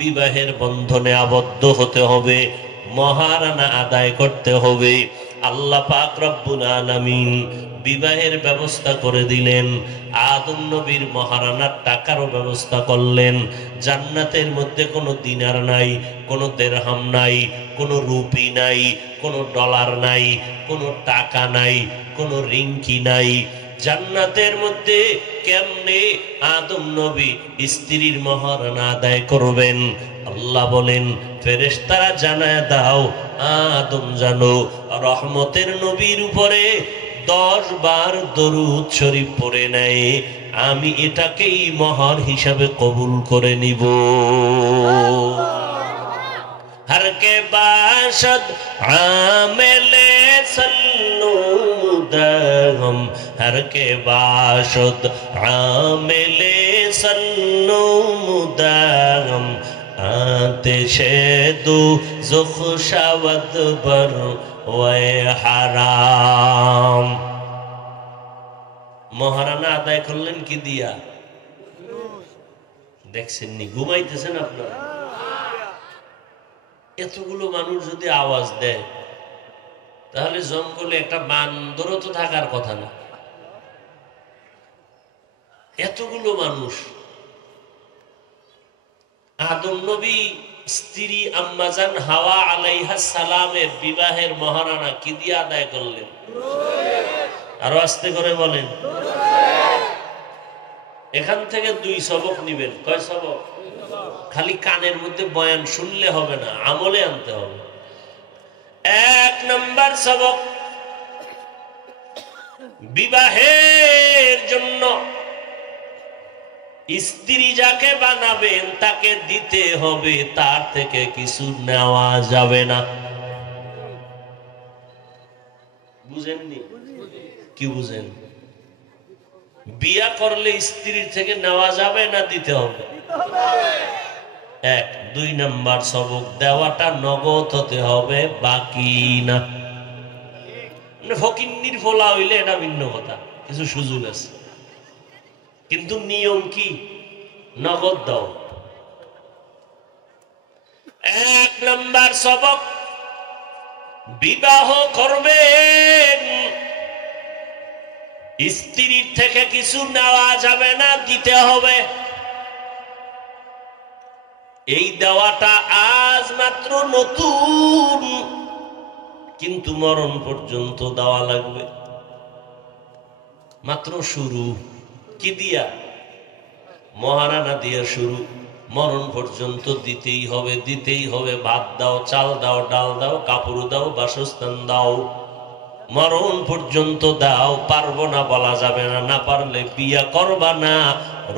বিবাহের বন্ধনে আবদ্ধ হতে হবে, মহারানা আদায় করতে হবে। আল্লাহ পাক রব্বুল আলামিন বিবাহের ব্যবস্থা করে দিলেন, আদম নবীর মহারানার টাকারও ব্যবস্থা করলেন। জান্নাতের মধ্যে কোনো দিনার নাই, কোনো দিরহাম নাই, কোনো রুপি নাই, কোনো ডলার নাই, কোনো টাকা নাই, কোনো রিংকি নাই। জান্নাতের মধ্যে কেমনে আদম নবী স্ত্রীর মহারানা আদায় করবেন? আল্লাহ বলেন, ফেরেশতারা জানায় দাও আদম জানো রহমতের নবীর উপরে 10 বার দরুদ শরীফ পড়ে নেয়, আমি এটাকেই মহর হিসাবে কবুল করে নিব। हर के बाशद आमेले सल्लू मुदगम, हर के बाशद आमेले सल्लू मुदगम, आतिशे दो जुख शवद बर वे हराम। মহারানা আদায় করলেন কি দিয়া? দেখছেন নি, ঘুমাইতেছেন আপনারা? এতগুলো মানুষ যদি আওয়াজ দেয় তাহলে জঙ্গলে একটা বান্দরও তো থাকার কথা না। এতগুলো মানুষ, আদম নবী স্ত্রী আম্মাজান হাওয়া আলাইহা সালামের বিবাহের মহারানা কি দিয়ে আদায় করলেন? আরো আস্তে করে বলেন। এখান থেকে 2 সবক নিবেন। কয় সবক? খালি কানের মধ্যে বয়ান শুনলে হবে না, আমলে আনতে হবে। 1 নম্বর সবক, বিবাহের জন্য স্ত্রী যাকে বানাবেন তাকে দিতে হবে, তার থেকে কিছু নেওয়া যাবে না। বুঝেননি? কি বুঝেন? বিয়া করলে স্ত্রীর থেকে নেওয়া যাবে না দিতে হবে? 1। 2 নম্বর সবক, দেওয়াটা নগদ হতে হবে, বাকি না। ফকিন্নির ফোলা হইলে এটা ভিন্ন কথা, কিছু সুযোগ আছে, কিন্তু নিয়ম কি? নগদ দাও। 1 নম্বর সবক, বিবাহ করবেন স্ত্রীর থেকে কিছু নেওয়া যাবে না, দিতে হবে। এই দেওয়াটা আজ মাত্র নতুন, কিন্তু মরণ পর্যন্ত দেওয়া লাগবে। মাত্র শুরু। কি দিয়া? মহারানা দিয়া শুরু, মরণ পর্যন্ত দিতেই হবে, দিতেই হবে। ভাত দাও, চাল দাও, ডাল দাও, কাপড় দাও, বাসস্থান দাও, মরণ পর্যন্ত দাও। পারবো না বলা যাবে না, না পারলে বিয়া করবা না,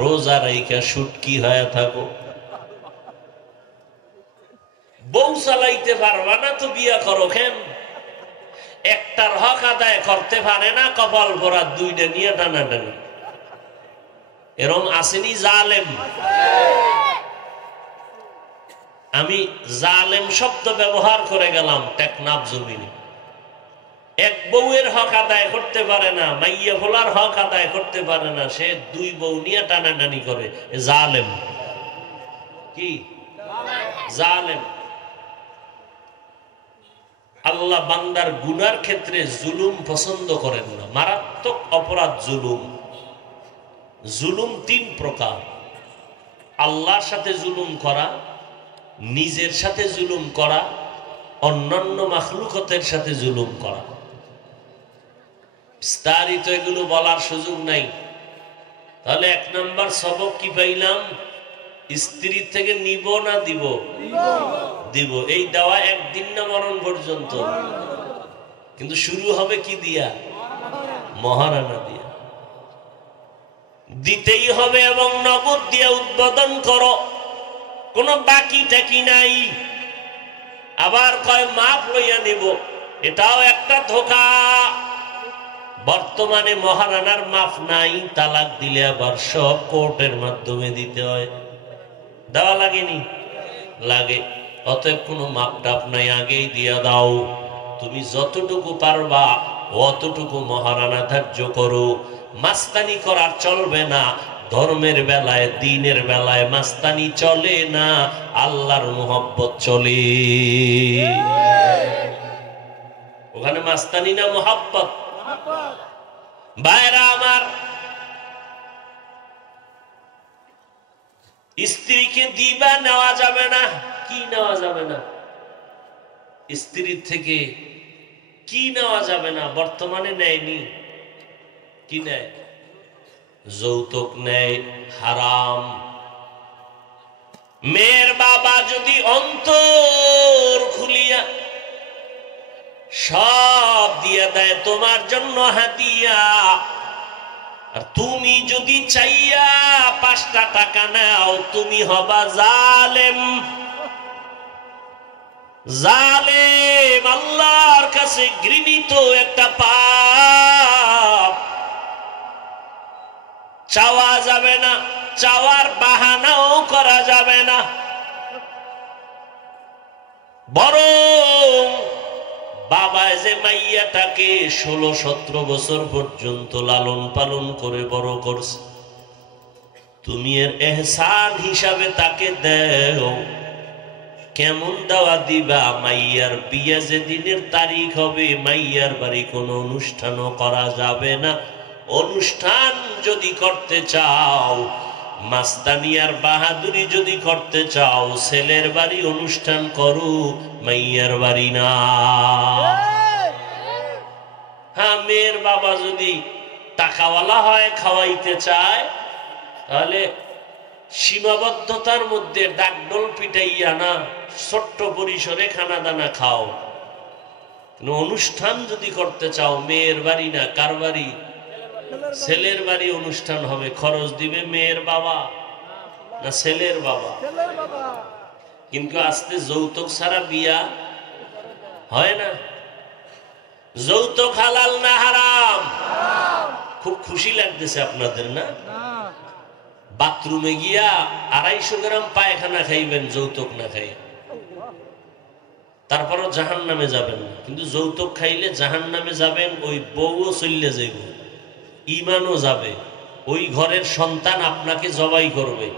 রোজা রাইখা সুটকি হয়ে থাকো। বউ চালাইতে পারবা না তো বিয়া করো কেন? একটার হক আদায় করতে পারে না, কপাল ভরা 2টা নিয়ে টানাটানি। এরম আসেনি জালেম? আমি জালেম শব্দ ব্যবহার করে গেলাম টেকনাফ জমিনে। এক বউয়ের হক আদায় করতে পারে না, মাইয়া ফোলার হক আদায় করতে পারে না, সে 2 বউ নিয়ে টানাটানি করে। জালেম। কি জালেম? আল্লাহ বান্দার গুনার ক্ষেত্রে জুলুম পছন্দ করেন না। মারাত্মক অপরাধ জুলুম। জুলুম 3 প্রকার। আল্লাহর সাথে জুলুম করা, নিজের সাথে জুলুম করা, অন্যান্য মাখলুকতের সাথে জুলুম করা। বিস্তারিত এগুলো বলার সুযোগ নাই। তাহলে 1 নম্বর সবক কি পাইলাম? স্ত্রী থেকে নিব না দিব? দিব। এই দেওয়া একদিন না মরণ পর্যন্ত, কিন্তু শুরু হবে কি দিয়া? মহারানা দিয়া। দিতেই হবে এবং নগদ দিয়ে উদ্বোধন করো, কোনো বাকি টাকি নাই। আবার কয় মাপ লইয়া নিব, এটাও একটা ধোঁকা। বর্তমানে মহারানার মাপ নাই, তালাক দিলে আবার সব কোর্টের মাধ্যমে দিতে হয়। দেওয়া লাগেনি? লাগে। অতএব কোনো মাপ টাপ নাই, আগেই দিয়া দাও। তুমি যতটুকু পারবা অতটুকু মহারানা ধার্য করো। মাস্তানি করার চলবে না, ধর্মের বেলায় দ্বীনের বেলায় মাস্তানি চলে না, আল্লাহর মুহাব্বত চলে। ওখানে মাস্তানি না মুহাব্বত? ভাইরা আমার, স্ত্রীকে দিবা নেওয়া যাবে না। কি নেওয়া যাবে না? স্ত্রীর থেকে কি নেওয়া যাবে না? বর্তমানে নেয়নি। কি নেয়? যৌতুক নেয়, হারাম। মেয়ের বাবা যদি অন্তর খুলিয়া সব দিয়ে দেয় তোমার জন্য হাদিয়া, আর তুমি যদি চাইয়া 5টা টাকা নাও, তুমি হবা জালেম। জালেম আল্লাহর কাছে ঘৃণিত একটা পাপ। চাওয়া যাবে না, চাওয়ার বাহানাও করা যাবে না। বরং বাবা যে মাইয়াটাকে 16-17 বছর পর্যন্ত লালন পালন করে বড় করছে, তুমি এর এহসান হিসাবে তাকে দেও। কেমন দাওয়া দিবা? মাইয়ার বিয়ে যেদিনের তারিখ হবে, মাইয়ার বাড়ি কোনো অনুষ্ঠানও করা যাবে না। অনুষ্ঠান যদি করতে চাও, মাস্তানিয়ার বাহাদুরি যদি করতে চাও, ছেলের বাড়ি অনুষ্ঠান করো, মাইয়ার বাড়ি না। হ্যাঁ, মেয়ের বাবা যদি টাকাওয়ালা হয়, খাওয়াইতে চায়, তাহলে সীমাবদ্ধতার মধ্যে ডাকডোল পিটাইয়া না, ছোট্ট পরিসরে খানা দানা খাও। অনুষ্ঠান যদি করতে চাও, মেয়ের বাড়ি না, কার বাড়ি? ছেলের বাড়ি অনুষ্ঠান হবে। খরচ দিবে মেয়ের বাবা না ছেলের বাবা? কিন্তু আজকে যৌতুক ছাড়া বিয়া হয় না। যৌতুক হালাল না হারাম? খুব খুশি লাগতেছে আপনাদের না? বাথরুমে গিয়া 250 গ্রাম পায়খানা খাইবেন যৌতুক না খাই, তারপরও জাহান্নামে যাবেন না। কিন্তু যৌতুক খাইলে জাহান্নামে যাবেন, ওই বউও চললে যাইব, ঈমানও যাবে, ওই ঘরের সন্তান আপনাকে জবাই করবে,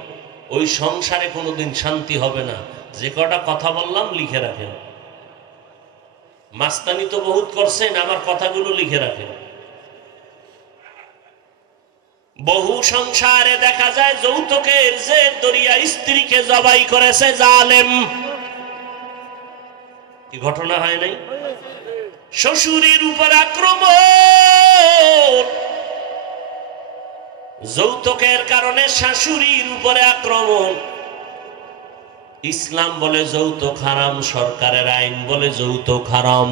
ওই সংসারে কোনোদিন শান্তি হবে না। যে কটা কথা বললাম লিখে রাখেন। মাস্তানি তো বহুত করছেন, আমার কথাগুলো লিখে রাখেন। বহু সংসারে দেখা যায় যৌতুকের যে দরিয়া স্ত্রীকে জবাই করেছে জালেম। কি ঘটনা হয় নাই? শ্বশুরের উপর আক্রমণ, যৌতুকের কারণে শাশুড়ির উপরে আক্রমণ। ইসলাম বলে যৌতুক হারাম, সরকারের আইন বলে যৌতুক হারাম।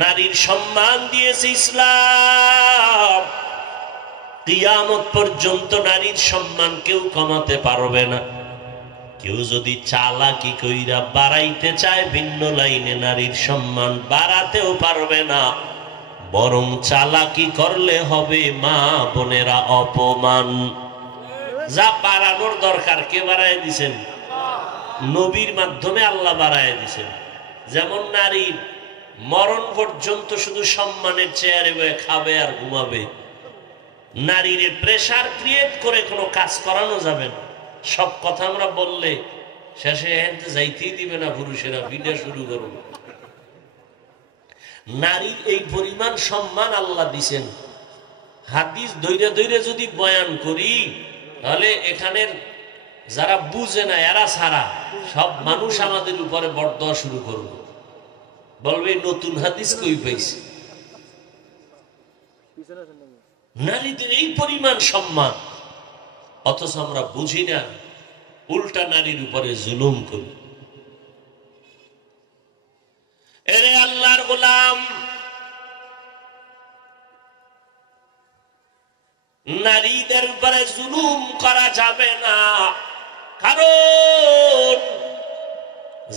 নারীর সম্মান দিয়েছে ইসলাম। কিয়ামত পর্যন্ত নারীর সম্মান কেউ কমাতে পারবে না। কেউ যদি চালাকি কইরা বাড়াইতে চায় ভিন্ন লাইনে, নারীর সম্মান বাড়াতেও পারবে না, বরং চালাকি করলে হবে মা বোনেরা অপমান। যা বাড়ানোর দরকার কে বাড়ায় দিছেন? নবীর মাধ্যমে আল্লাহ বাড়ায় দিছেন। যেমন নারীর মরণ পর্যন্ত শুধু সম্মানের চেয়ারে বসে খাবে আর ঘুমাবে, নারীর প্রেসার ক্রিয়েট করে কোনো কাজ করানো যাবে না। সব কথা আমরা বললে শেষে যাইতেই দিবে না পুরুষেরা, ভিডিও শুরু করব। নারীর এই পরিমাণ সম্মান আল্লাহ দিছেন। হাদিস ধৈর্য ধৈর্য যদি বয়ান করি, তাহলে এখানের যারা বুঝে না এরা ছাড়া সব মানুষ আমাদের উপরে বরদোয়া শুরু করবে, বলবে নতুন হাদিস কই পাইছে। নারীদের এই পরিমাণ সম্মান, অথচ আমরা বুঝি না, উল্টা নারীর উপরে জুলুম করি। এরে আল্লাহর গোলাম, নারীদের উপরে জুলুম করা যাবে না। কারণ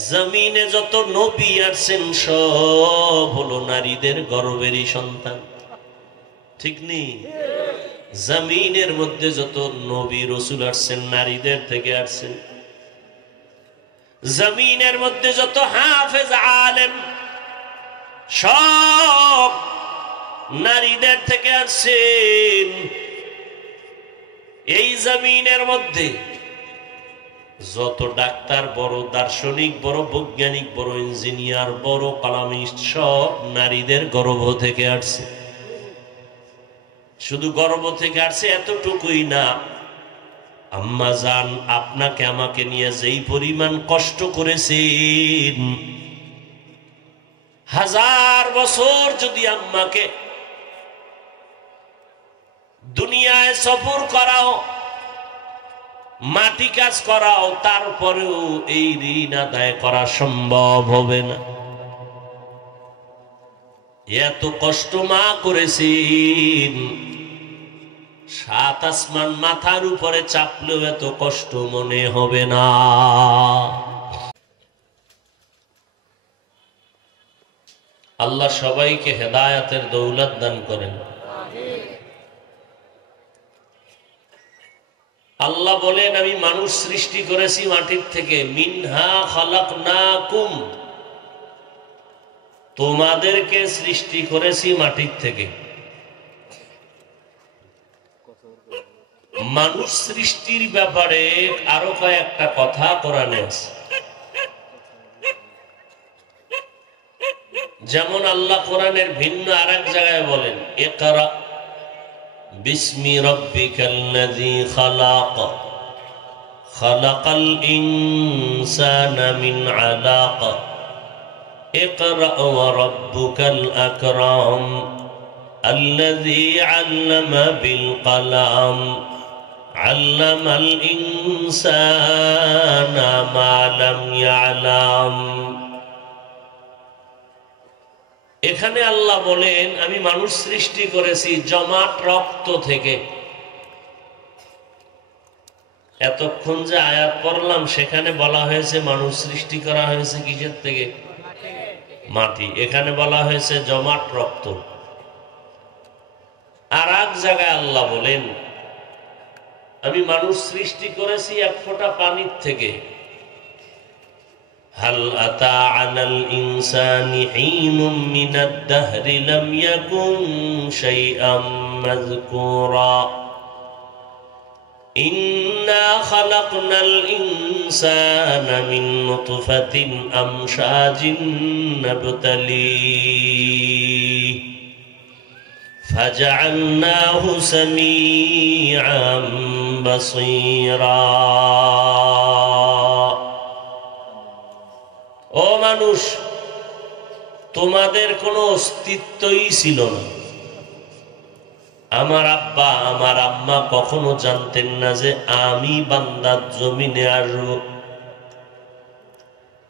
জমিনে যত নবী আসছেন সব হলো নারীদের গর্ভেরই সন্তান, ঠিক নেই? জমিনের মধ্যে যত নবী রাসূল আসছেন নারীদের থেকে আসছেন। জমিনের মধ্যে যত হাফেজ আলেম সব নারীদের থেকে আসছেন। এই জমিনের মধ্যে যত ডাক্তার, বড় দার্শনিক, বড় বৈজ্ঞানিক, বড় ইঞ্জিনিয়ার, বড় কালামিস্ট সব নারীদের গর্ভ থেকে আসছে। শুধু গর্ভ থেকে আসছে এতটুকুই না, আম্মা জান আপনাকে আমাকে নিয়ে যেই পরিমাণ কষ্ট করেছেন, 1000 বছর যদি আম্মাকে দুনিয়ায় সফর করাও, মাটি কাজ করাও, তারপরেও এই ঋণ আদায় করা সম্ভব হবে না। এত কষ্ট মা করেছেন, 7 আসমান মাথার উপরে চাপলেও এত কষ্ট মনে হবে না। আল্লাহ সবাইকে হেদায়েতের দৌলত দান করেন। আল্লাহ বলেন, আমি মানুষ সৃষ্টি করেছি মাটির থেকে, মিনহা খালাকনাকুম, তোমাদেরকে সৃষ্টি করেছি মাটির থেকে। মানুষ সৃষ্টির ব্যাপারে আরো কয়েকটা কথা কোরআনে আছে। যেমন আল্লাহ কোরআনের ভিন্ন আরেক জায়গায় বলেন, ইকরা বিসমি রাব্বিকাল্লাযী খালাক, খালাকাল ইনসানা মিন আলাক, ইকরা ওয়া রাব্বুকাল আকরাম, আল্লাযী আল্লামা বিল কলম, আল্লামাল ইনসানা মা লাম ইয়ালাম। এখানে আল্লাহ বলেন, আমি মানুষ সৃষ্টি করেছি জমাট রক্ত থেকে। এতক্ষণ যে আয়াত পড়লাম সেখানে বলা হয়েছে মানুষ সৃষ্টি করা হয়েছে কিসের থেকে? মাটি। এখানে বলা হয়েছে জমাট রক্ত। আর এক জায়গায় আল্লাহ বলেন, আমি মানুষ সৃষ্টি করেছি এক ফোঁটা পানির থেকে। হাল আতা আলাল ইনসানি হিনুম মিনাদ দাহরি লাম ইয়াকুন শাইআম মাযকুরা ইন্না খালাকনাল ইনসানা মিন নুতফাতিন আমশাজিন নাবতালিহি ফাজআলনাহু সামিআম বাসীরা। ও মানুষ, তোমাদের কোনো অস্তিত্বই ছিল না। আমার আব্বা আমার আম্মা কখনো জানতেন না যে আমি বান্দার জমিনে আসবো।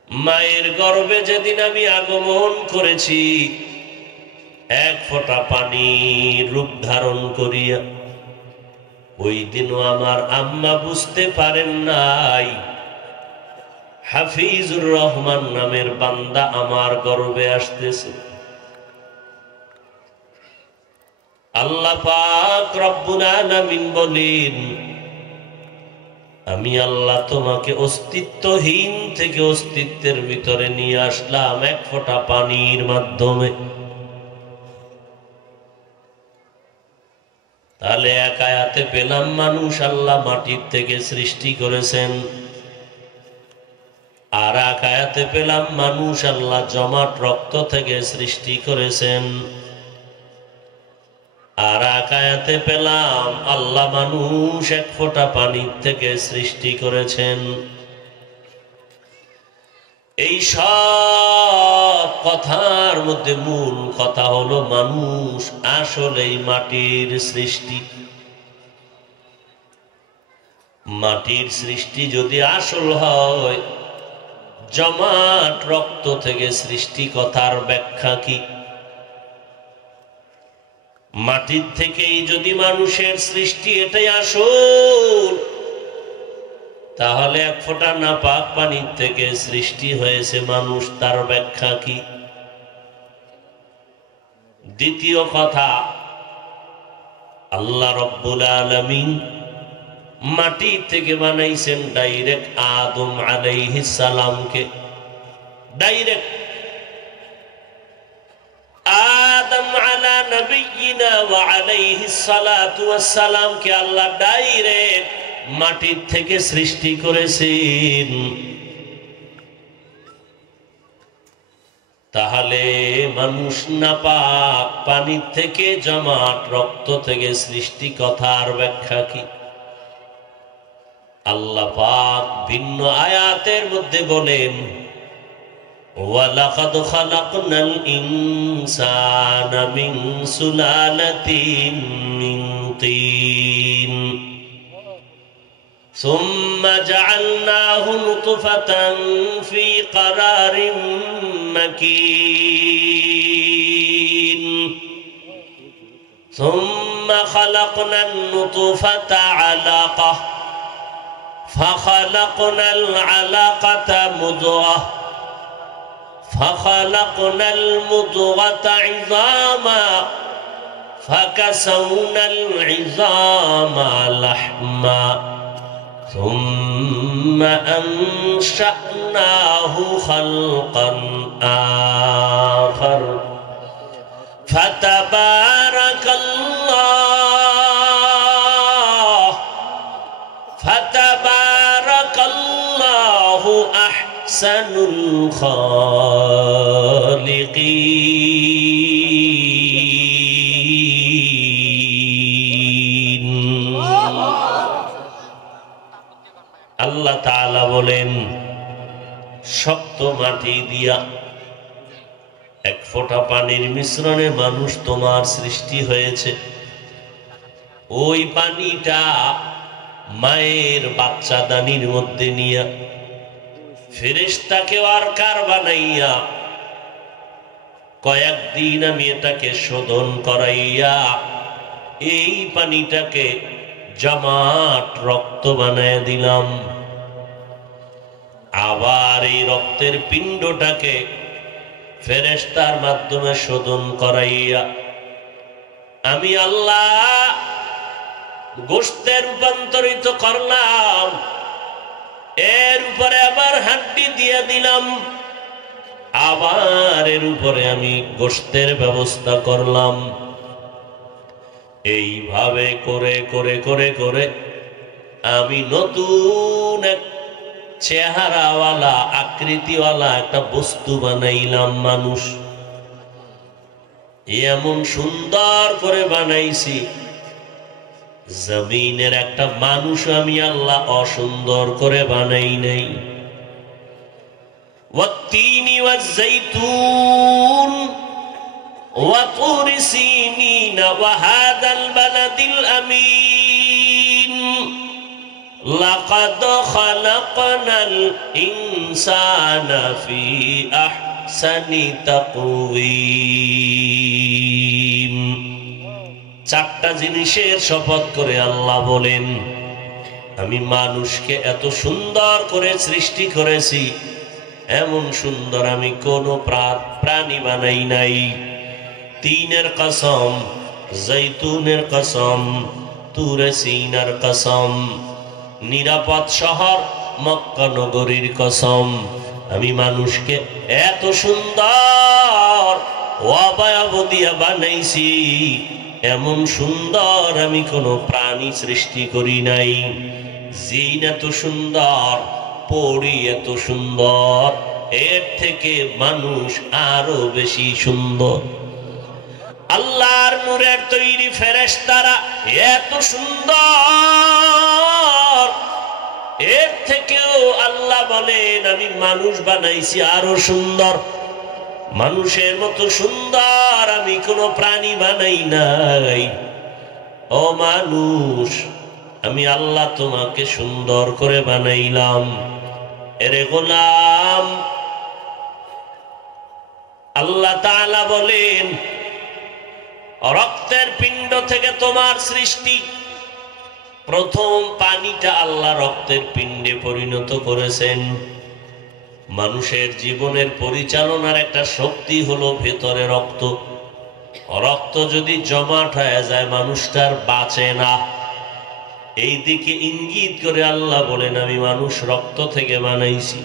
মায়ের গর্ভে যেদিন আমি আগমন করেছি, এক ফোঁটা পানি রূপ ধারণ করিয়া, ওই দিনও আমার আম্মা বুঝতে পারেন নাই হাফিজুর রহমান নামের বান্দা আমার গর্ভে আসতেছে। আল্লাহ পাক রব্বুল আলামিন বলেন, আমি আল্লাহ তোমাকে অস্তিত্বহীন থেকে অস্তিত্বের ভিতরে নিয়ে আসলাম এক ফোঁটা পানির মাধ্যমে। তাহলে এক আয়াতে পেলাম মানুষ আল্লাহ মাটির থেকে সৃষ্টি করেছেন, আর এক আয়াতে পেলাম মানুষ আল্লাহ জমাট রক্ত থেকে সৃষ্টি করেছেন, আর এক আয়াতে পেলাম আল্লাহ মানুষ এক ফোঁটা পানির থেকে সৃষ্টি করেছেন। এই সব কথার মধ্যে মূল কথা হলো মানুষ আসলেই মাটির সৃষ্টি। মাটির সৃষ্টি যদি আসল হয়, জমাট রক্ত থেকে সৃষ্টি কথার ব্যাখ্যা কি? মাটির থেকেই যদি মানুষের সৃষ্টি এটাই আসল, তাহলে এক ফোঁটা নাপাক পানির থেকে সৃষ্টি হয়েছে মানুষ, তার ব্যাখ্যা কি? দ্বিতীয় কথা, আল্লাহ রব্বুল আলামিন মাটি থেকে বানাইছেন ডাইরেক্ট আদম আলাইহিস সালামকে। ডাইরেক্ট আদম আলা নবিয়িনা ওয়া আলাইহিস সালাতু ওয়াস সালাম কে আল্লাহ ডাইরেক্ট মাটির থেকে সৃষ্টি করেছেন, তাহলে মানুষ নাপাক পানির থেকে জমাট রক্ত থেকে সৃষ্টি কথার ব্যাখ্যা কি? আল্লাহ পাক ভিন্ন আয়াতের মধ্যে বলেন ওয়ালাকাদ খালাকনাল ইনসানা মিন সুলালাতিন মিন তিন সুম্মা জাআলনাহু নুতফাতান ফি ক্বারারিন মাকিন সুম্মা খালাকনান নুতফাতা আলাকাহ فخلقنا العلقة مضغة فخلقنا المضغة عظاما فكسونا العظام لحما ثم أنشأناه خلقا آخر فتبارك الله أحسن الخالقين। আল্লাহ তাআলা বলেন শক্ত মাটি দিয়া এক ফোঁটা পানির মিশ্রণে মানুষ তোমার সৃষ্টি হয়েছে। ওই পানিটা মায়ের বাচ্চা দানির মধ্যে নিয়া ফেরেশতাকে ওয়ার্কার বানাইয়া কয়েকদিন আমি এটাকে শোধন করাইয়া এই পানিটাকে জমাট রক্ত বানায় দিলাম। আবার এই রক্তের পিণ্ডটাকে ফেরেশতার মাধ্যমে শোধন করাইয়া আমি আল্লাহ গোশতে রূপান্তরিত করলাম। এর উপরে আবার হাড্ডি দিয়ে দিলাম, আবার এর উপরে আমি গোশতের ব্যবস্থা করলাম। এইভাবে করে করে করে করে আমি নতুন এক চেহারাওয়ালা আকৃতিওয়ালা একটা বস্তু বানাইলাম। মানুষ এমন সুন্দর করে বানাইছি, জমিনের একটা মানুষ আমি আল্লাহ অসুন্দর করে বানাই নাই। ওয়াত্তিনি ওয়াজ্জাইতুন ওয়া তুরি সিনিন ওয়া হাদাল বালাদিল আমিন লাকাদ খালাকনাল ইনসানা ফি আহসানি তাকওয়িম। চারটা জিনিসের শপথ করে আল্লাহ বলেন আমি মানুষকে এত সুন্দর করে সৃষ্টি করেছি, এমন সুন্দর আমি কোনো প্রাণী বানাই নাই। তিনের কসম, জৈতুনের কসম, তুরে সিনার কসম, নিরাপদ শহর মক্কা নগরীর কসম, আমি মানুষকে এত সুন্দর অবয়ব দিয়া বানাইছি, এমন সুন্দর আমি কোনো প্রাণী সৃষ্টি করি নাই। জিন এত সুন্দর, পরি এত সুন্দর, এর থেকে মানুষ আরো বেশি সুন্দর। আল্লাহর নূরের তৈরি ফেরেশতারা এত সুন্দর, এর থেকেও আল্লাহ বলেন আমি মানুষ বানাইছি আরো সুন্দর। মানুষের মতো সুন্দর আমি কোনো প্রাণী বানাই নাই। ও মানুষ, আমি আল্লাহ তোমাকে সুন্দর করে বানাইলাম। এরে গোলাম, আল্লাহ তাআলা বলেন রক্তের পিণ্ড থেকে তোমার সৃষ্টি। প্রথম পানিটা আল্লাহ রক্তের পিণ্ডে পরিণত করেছেন। মানুষের জীবনের পরিচালনার একটা শক্তি হলো ভেতরে রক্ত। রক্ত যদি জমাট হয়ে যায় মানুষটার বাঁচে না। এই দিকে ইঙ্গিত করে আল্লাহ বলেন আমি মানুষ রক্ত থেকে বানাইছি।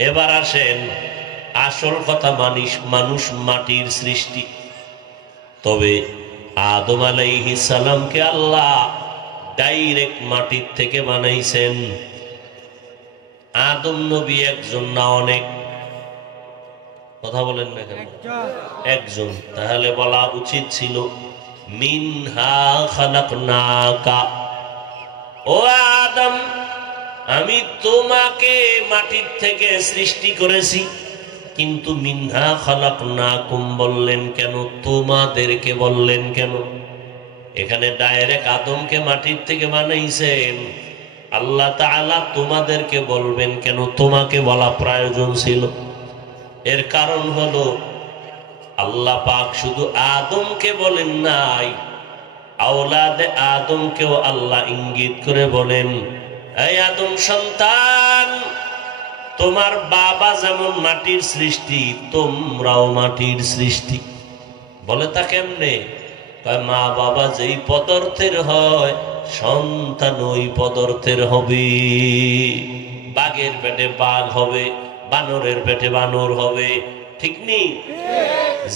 এবার আসেন আসল কথা, মানুষ মাটির সৃষ্টি। তবে আদম আলাইহিস সালামকে আল্লাহ ডাইরেক্ট মাটির থেকে বানাইছেন। আদম নবী একজন না অনেক? কথা বলেন না কেন? একজন। তাহলে বলা উচিত ছিল মিনহা খালাকনাকা, ও আদম আমি তোমাকে মাটির থেকে সৃষ্টি করেছি। কিন্তু মিনহা খালাকনাকুম বললেন কেন? তোমাদেরকে বললেন কেন? এখানে ডাইরেক্ট আদমকে মাটির থেকে বানাইছেন, আল্লাহ তাআলা তোমাদেরকে বলবেন কেন? তোমাকে বলা প্রয়োজন ছিল। এর কারণ হলো আল্লাহ পাক শুধু আদমকে বলেন নাই, আওলাদে আদমকেও আল্লাহ ইঙ্গিত করে বলেন, এই আদম সন্তান, তোমার বাবা যেমন মাটির সৃষ্টি, তোমরাও মাটির সৃষ্টি। বলে তা কেমনে? মা বাবা যেই পদার্থের হয় সন্তান ওই পদার্থের হবে। বাঘের পেটে বাঘ হবে, বানরের পেটে বানর হবে, ঠিক নেই?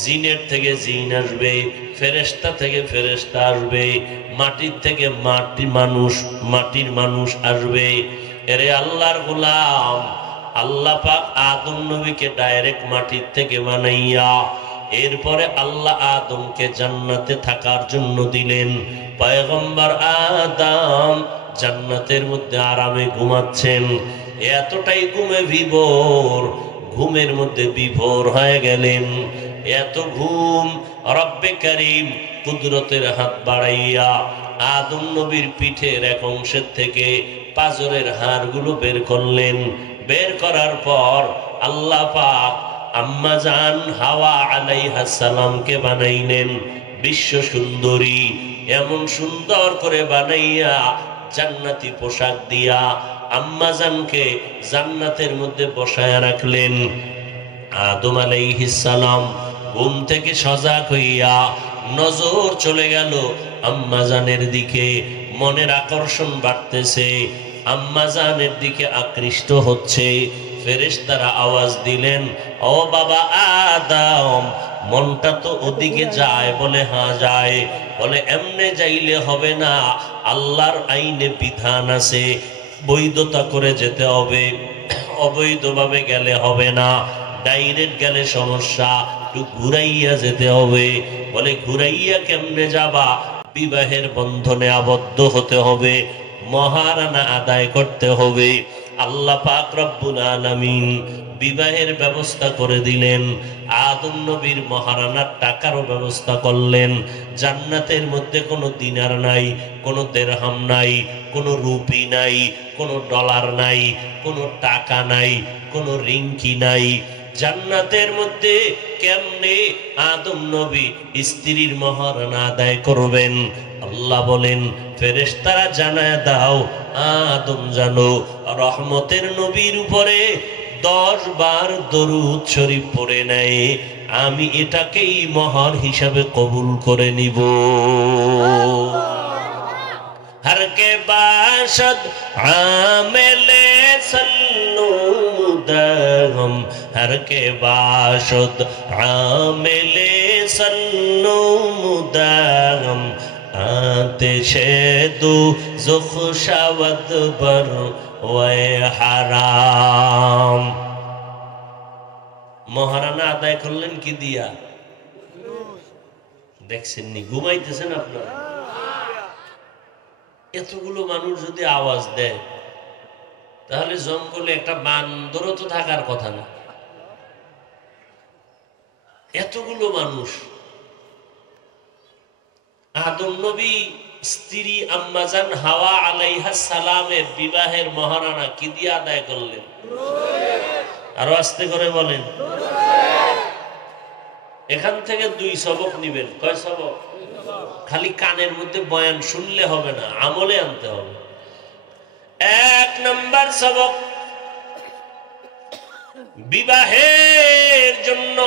জিনের থেকে জিন আসবে, ফেরেশতা থেকে ফেরেশতা আসবে, মাটির থেকে মাটির মানুষ আসবে। এরে আল্লাহর গোলাম, আল্লাহ পাক আদম নবীকে ডাইরেক্ট মাটির থেকে বানাইয়া এরপরে আল্লাহ আদমকে জান্নাতে থাকার জন্য দিলেন। পয়গম্বর আদম জান্নাতের মধ্যে আরামে ঘুমাচ্ছেন। এতটাই ঘুমে বিভোর, ঘুমের মধ্যে বিভোর হয়ে গেলেন। এত ঘুম, রব্বে কারীম কুদরতের হাত বাড়াইয়া আদম নবীর পিঠের এক অংশের থেকে পাজরের হাড়গুলো বের করলেন। বের করার পর আল্লাহ পাক আম্মা জান হাওয়া আলাইহিস সালামকে বানাইলেন বিশ্ব সুন্দরী। এমন সুন্দর করে বানাইয়া জান্নাতি পোশাক দিয়া আম্মা জানকে জান্নাতের মধ্যে বসায় রাখলেন। আদম আলাইহিস সালাম ঘুম থেকে সজাগ হইয়া নজর চলে গেল আম্মা জানের দিকে। মনের আকর্ষণ বাড়তেছে, আম্মা জানের দিকে আকৃষ্ট হচ্ছে। ফেরেশতারা আওয়াজ দিলেন, ও বাবা আদম, মনটা তো ওদিকে যায়। বলে হ্যাঁ যায়। বলে এমনে যাইলে হবে না, আল্লাহর আইনে বিধান আছে, বৈধতা করে যেতে হবে, অবৈধভাবে গেলে হবে না, ডাইরেক্ট গেলে সমস্যা, একটু ঘুরাইয়া যেতে হবে। বলে ঘুরাইয়া কেমনে যাবা? বিবাহের বন্ধনে আবদ্ধ হতে হবে, মহারানা আদায় করতে হবে। আল্লাহ পাক রব্বুল আলামিন বিবাহের ব্যবস্থা করে দিলেন। আদম নবীর মহারানার টাকারও ব্যবস্থা করলেন। জান্নাতের মধ্যে কোনো দিনার নাই, কোনো দিরহাম নাই, কোনো রুপি নাই, কোনো ডলার নাই, কোনো টাকা নাই, কোনো রিংকি নাই। জান্নাতের মধ্যে কেমনে আদম নবী স্ত্রীর মহারানা আদায় করবেন? আল্লাহ বলেন, ফেরেশতারা জানায় দাও আদম জানো রহমতের নবীর উপরে 10 বার দরুদ শরীফ পড়ে নেয়, আমি এটাকেই মহর হিসাবে কবুল করে নিব। हर के बाशद आमेले सल्लू मुदगम, हर के बाशद आमेले सल्लू मुदगम, आतिशे दो जुख शवद बर वे हराम। মহারানা আদায় করলেন কি দিয়া? দেখছেন নি? ঘুমাইতেছেন আপনারা? এতগুলো মানুষ যদি আওয়াজ দেয় তাহলে জঙ্গলে একটা বান্দরও তো থাকার কথা না। এতগুলো মানুষ। আদম নবী স্ত্রী আম্মাজান হাওয়া আলাইহিস সালামের বিবাহের মহারানা কি দিয়ে আদায় করলেন? আরো আস্তে করে বলেন। এখান থেকে 2 সবক নিবেন। কয় সবক? খালি কানের মধ্যে বয়ান শুনলে হবে না, আমলে আনতে হবে। 1 নম্বর সবক, বিবাহের জন্য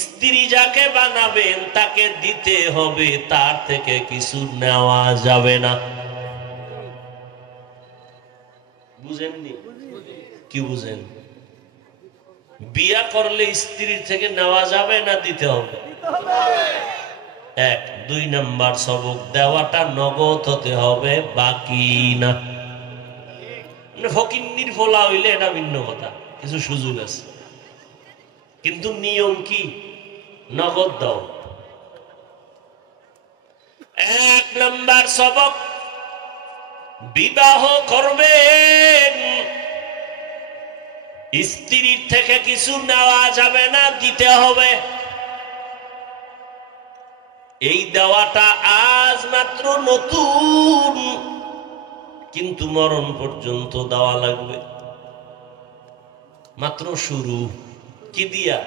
স্ত্রী যাকে বানাবেন তাকে দিতে হবে, তার থেকে কিছু নেওয়া যাবে না। বুঝেননি? কি বুঝেন? বিয়া করলে স্ত্রীর থেকে নেওয়া যাবে না দিতে হবে? এক। ২ নাম্বার সবক, দেওয়াটা নগদ হতে হবে, বাকি না। ফকিন্নির ফোলা হইলে এটা ভিন্ন কথা, কিছু সুযোগ আছে, কিন্তু নিয়ম কি? নগদ দাও। ১ নাম্বার সবক, বিবাহ করবেন, স্ত্রীর থেকে কিছু নেওয়া যাবে না, দিতে হবে। এই দেওয়াটা আজ মাত্র নতুন, কিন্তু মরণ পর্যন্ত দেওয়া লাগবে। মাত্র শুরু। কি দিয়া?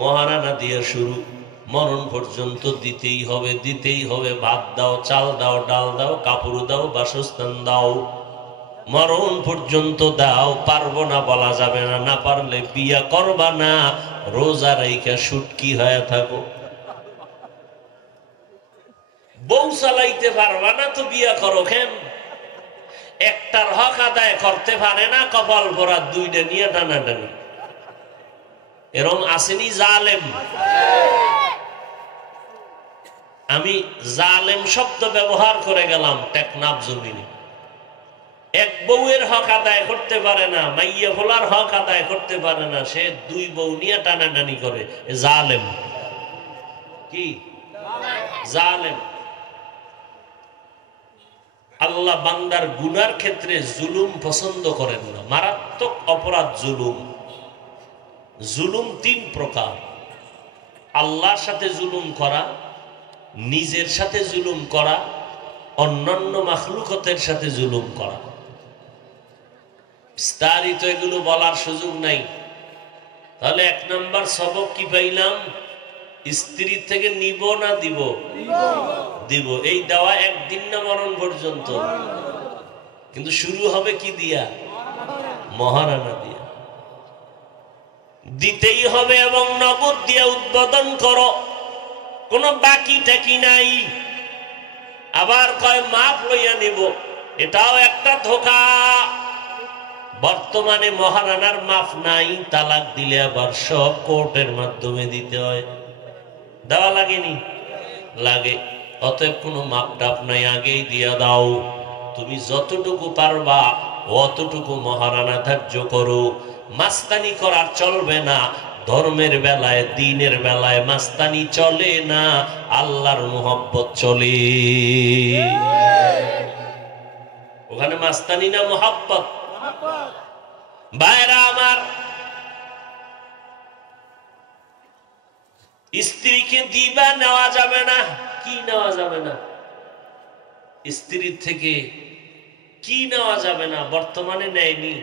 মহারানা দিয়া শুরু, মরণ পর্যন্ত দিতেই হবে, দিতেই হবে। ভাত দাও, চাল দাও, ডাল দাও, কাপড় দাও, বাসস্থান দাও, মরণ পর্যন্ত দাও। পারবো না বলা যাবে না, না পারলে বিয়া করবা না, রোজা রাইখা সুটকি হয়ে থাকো। বউ চালাইতে পারবা না তো বিয়া করো কেন? একটার হক আদায় করতে পারে না, কপাল ভরা দুইটা নিয়ে টানাটানি। এরকম আসেনি জালেম? আমি জালেম শব্দ ব্যবহার করে গেলাম টেকনাফ জমিনে। এক বউয়ের হক আদায় করতে পারে না, মাইয়া ফোলার হক আদায় করতে পারে না, সে 2 বউ নিয়ে টানাটানি করে, জালেম। কি জালেম? আল্লাহ বান্দার গুনার ক্ষেত্রে জুলুম পছন্দ করেন না, মারাত্মক অপরাধ জুলুম। জুলুম 3 প্রকার: আল্লাহর সাথে জুলুম করা, নিজের সাথে জুলুম করা, অন্যান্য মাখলুকতের সাথে জুলুম করা। বিস্তারিত এগুলো বলার সুযোগ নাই। তাহলে 1 নাম্বার সবক কি পাইলাম? স্ত্রী থেকে নিব না দিব? দিব। এই দেওয়া একদিন না মরণ পর্যন্ত, কিন্তু শুরু হবে কি দিয়া? মহারানা দিয়া। দিতেই হবে এবং নগদ দিয়ে উদ্বোধন করো, কোনো বাকি টাকি নাই। আবার কয় মাপ লইয়া নিব, এটাও একটা ধোঁকা। বর্তমানে মহারানার মাফ নাই, তালাক দিলে আবার সব কোর্টের মাধ্যমে দিতে হয়। দেওয়া লাগেনি? লাগে। অতএব কোনো মাপ টাপ নাই, আগেই দিয়া দাও। তুমি যতটুকু পারবা অতটুকু মহারানা ধার্য করো। মাস্তানি করার চলবে না। ধর্মের বেলায়, দ্বীনের বেলায় মাস্তানি চলে না, আল্লাহর মুহাব্বত চলে। ওখানে মাস্তানি না মুহাব্বত? ভাইরা আমার, স্ত্রীকে দিবা, নেওয়া যাবে না। কি নেওয়া যাবে না? স্ত্রীর থেকে কি নেওয়া যাবে না? বর্তমানে নেয়নি।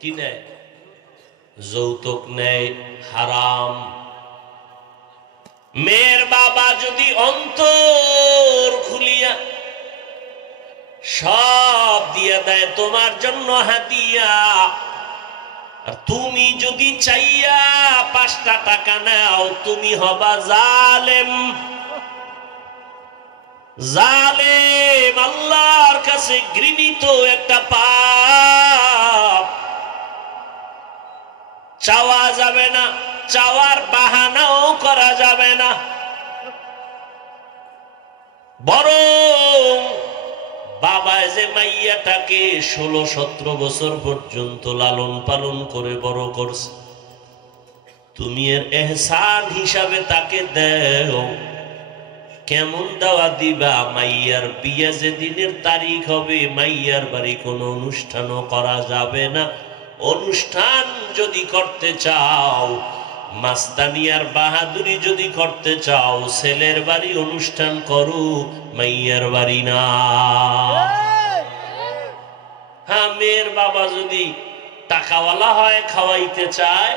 কি নেয়? যৌতুক নেয়, হারাম। মেয়ের বাবা যদি অন্তর খুলিয়া সব দিয়ে দেয় তোমার জন্য হাদিয়া, আর তুমি যদি চাইয়া 5টা টাকা নাও, তুমি হবা জালেম। জালেম আল্লাহর কাছে ঘৃণিত একটা পাপ। চাওয়া যাবে না, চাওয়ার বাহানাও করা যাবে না। বরং বাবা যে মাইয়াটাকে 16-17 বছর পর্যন্ত লালন পালন করে বড় করছে, তুমি এর এহসান হিসাবে তাকে দেও। কেমন দেওয়া দিবা? মাইয়ার বিয়ে যেদিনের তারিখ হবে, মাইয়ার বাড়ি কোনো অনুষ্ঠানও করা যাবে না। অনুষ্ঠান যদি করতে চাও, মাস্তানিয়ার বাহাদুরি যদি করতে চাও, ছেলের বাড়ি অনুষ্ঠান করো, মাইয়ার বাড়ি না। হ্যাঁ, মেয়ের বাবা যদি টাকাওয়ালা হয়, খাওয়াইতে চায়,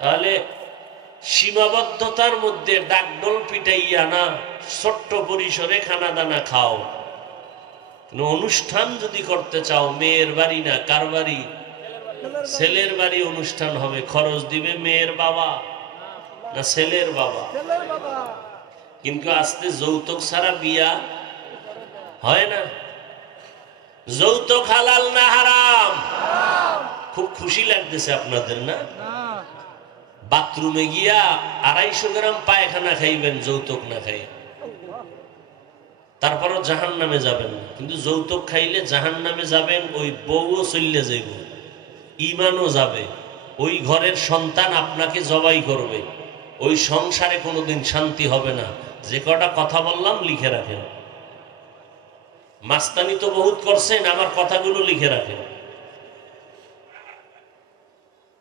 তাহলে সীমাবদ্ধতার মধ্যে ডাকডোল পিটাইয়া না, ছোট্ট পরিসরে খানা দানা খাও। অনুষ্ঠান যদি করতে চাও, মেয়ের বাড়ি না, কার বাড়ি? ছেলের বাড়ি অনুষ্ঠান হবে। খরচ দিবে মেয়ের বাবা না ছেলের বাবা? কিন্তু আজকে যৌতুক ছাড়া বিয়া হয় না। যৌতুক হালাল না হারাম? খুব খুশি লাগতেছে আপনাদের না? বাথরুমে গিয়া 250 গ্রাম পায়খানা খাইবেন যৌতুক না খাই, তারপরও জাহান্নামে যাবেন না। কিন্তু যৌতুক খাইলে জাহান্নামে যাবেন, ওই বউও চললে যাইব, ঈমানও যাবে, ওই ঘরের সন্তান আপনাকে জবাই করবে, ওই সংসারে কোনোদিন শান্তি হবে না। যে কটা কথা বললাম লিখে রাখেন। মাস্তানি তো বহুত করছেন, আমার কথাগুলো লিখে রাখেন।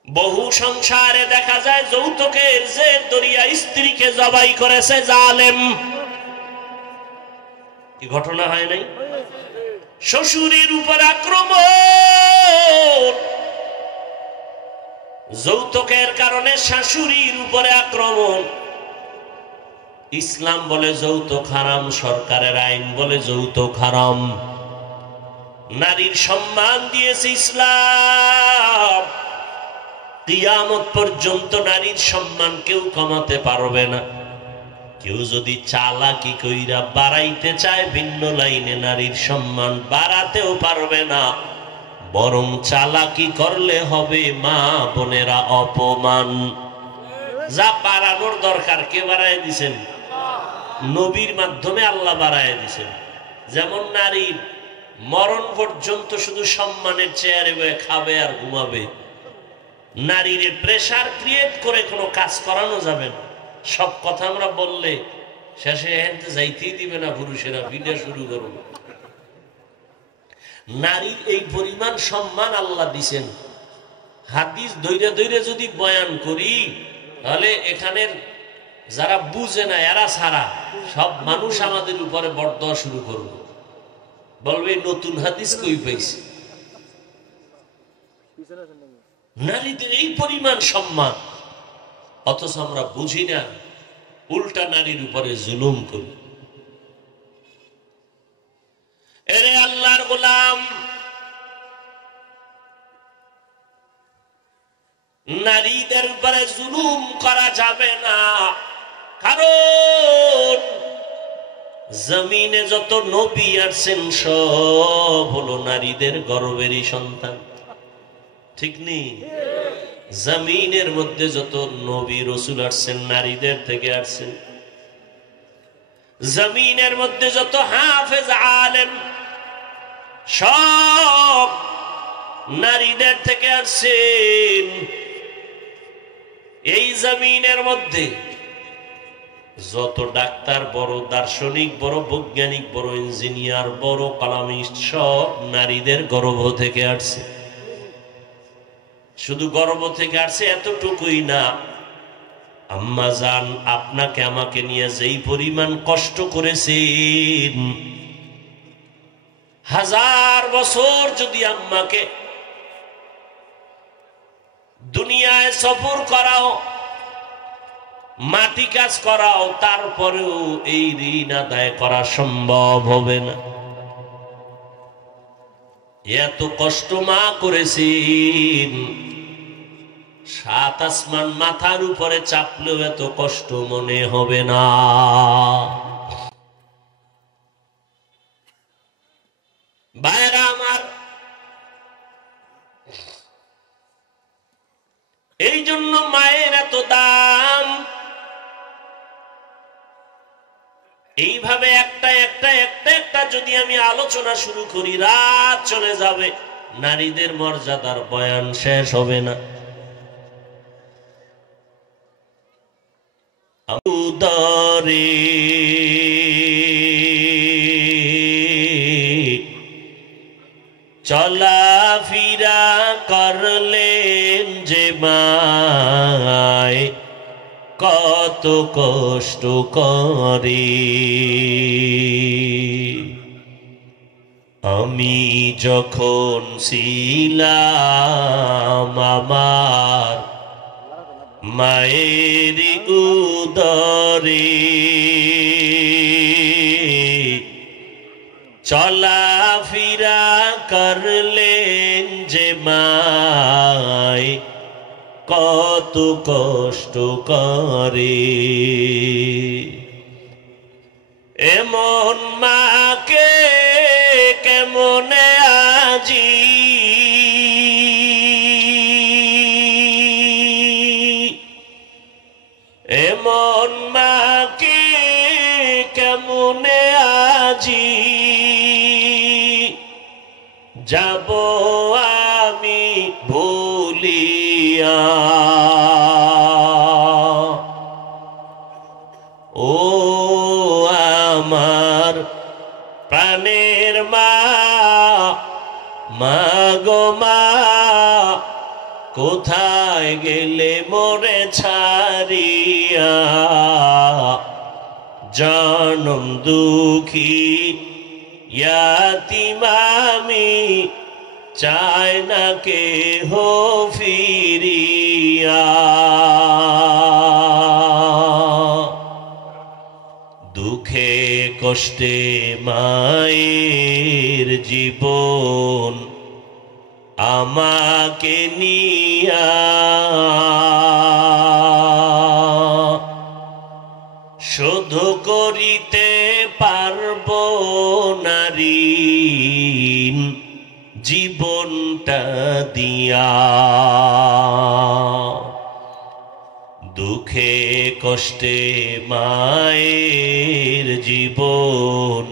বহু সংসারে দেখা যায় যৌতুকের যে দরিয়া স্ত্রীকে জবাই করেছে জালেম। কি ঘটনা হয় নাই? শ্বশুরের উপর আক্রমণ, যৌতুকের কারণে শাশুড়ির উপরে আক্রমণ। ইসলাম বলে যৌতুক হারাম, সরকারের আইন বলে যৌতুক হারাম। নারীর সম্মান দিয়েছে ইসলাম, কিয়ামত পর্যন্ত নারীর সম্মান কেউ কমাতে পারবে না। কেউ যদি চালাকি কইরা বাড়াইতে চায় ভিন্ন লাইনে, নারীর সম্মান বাড়াতেও পারবে না, বরং চালাকি করলে হবে মা বোনেরা অপমান। যা বাড়ানোর দরকার কে বাড়ায় দিছেন? নবীর মাধ্যমে আল্লাহ বাড়ায় দিছেন। যেমন নারীর মরণ পর্যন্ত শুধু সম্মানের চেয়ারে বসে খাবে আর ঘুমাবে, নারীর প্রেসার ক্রিয়েট করে কোনো কাজ করানো যাবে না। সব কথা আমরা বললে শেষে হেনতে যাইতেই দিবে না, পুরুষেরা ভিডিও শুরু করব। নারীর এই পরিমাণ সম্মান আল্লাহ দিছেন। হাদিস ধৈর্য ধৈর্য যদি বয়ান করি, তাহলে এখানের যারা বুঝে না এরা ছাড়া সব মানুষ আমাদের উপরে বরদোয়া শুরু করবে, বলবে নতুন হাদিস কই পাইছে। নারীদের এই পরিমাণ সম্মান, অথচ আমরা বুঝি না, উল্টা নারীর উপরে জুলুম করি। এরে আল্লাহর গোলাম, নারীদের উপরে জুলুম করা যাবে না, কারণ জমিনে যত নবী আসছেন সব হলো নারীদের গর্ভেরই সন্তান, ঠিক নেই? জমিনের মধ্যে যত নবী রাসূল আসছেন নারীদের থেকে আসছেন। জমিনের মধ্যে যত হাফেজ আলেম সব নারীদের থেকে আসছেন। এই জমিনের মধ্যে যত ডাক্তার, বড় দার্শনিক, বড় বৈজ্ঞানিক, বড় ইঞ্জিনিয়ার, বড় কালামিস্ট সব নারীদের গর্ভ থেকে আসছে। শুধু গর্ভ থেকে আসছে এতটুকুই না, আম্মা জান আপনাকে আমাকে নিয়ে যেই পরিমাণ কষ্ট করেছেন, 1000 বছর যদি আম্মাকে দুনিয়ায় সফর করাও, মাটি কাজ করাও, তারপরেও এই ঋণ আদায় করা সম্ভব হবে না। এত কষ্ট মা করেছেন, 7 আসমান মাথার উপরে চাপলেও এত কষ্ট মনে হবে না। ভাইরা আমার, এই জন্য মায়ের এত দাম। এইভাবে একটা একটা একটা একটা যদি আমি আলোচনা শুরু করি, রাত চলে যাবে, নারীদের মর্যাদার বয়ান শেষ হবে না। উদরে চলাফেরা করলেন যে মায়, কত কষ্ট করে। আমি যখন ছিলাম আমার মায়ের উদরে, চলাফেরা করলেন যে মায়, কত কষ্ট করে। এমন মাকে কেমনে আজি মনে আজি যাব আমি ভুলিয়া ও আমার প্রাণের মা মা গো মা কোথায় গেলে মোরে ছাড়িয়া জনম দুঃখী ইয়াতিম আমি চাই না কেহ ফিরিয়া দুঃখে কষ্টে মায়ের জীবন আমাকে নিয়া শোধ করিতে পারব নারী জীবনটা দিয়া দুঃখে কষ্টে মায়ের জীবন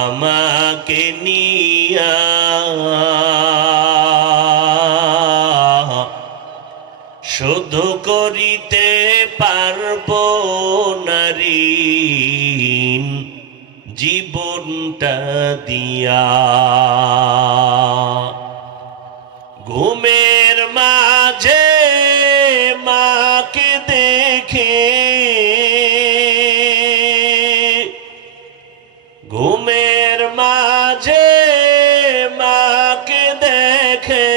আমাকে নিয়া শোধ করিতে পারব নারী জীবনটা দিয়া ঘুমের মাঝে মাকে দেখে ঘুমের মাঝে মাকে দেখে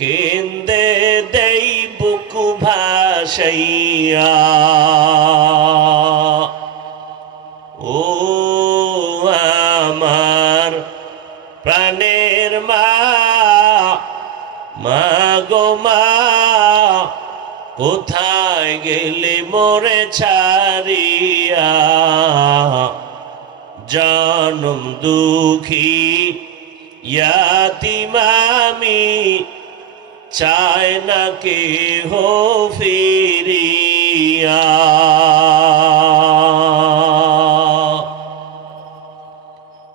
কেন্দে দেই বুকু ভাসাইয়া ও আমার প্রাণের মা মা গো মা কোথায় গেলে মোরে ছাড়িয়া জনম দুঃখী ইয়াতিম আমি চাই না কেহ ফিরিয়া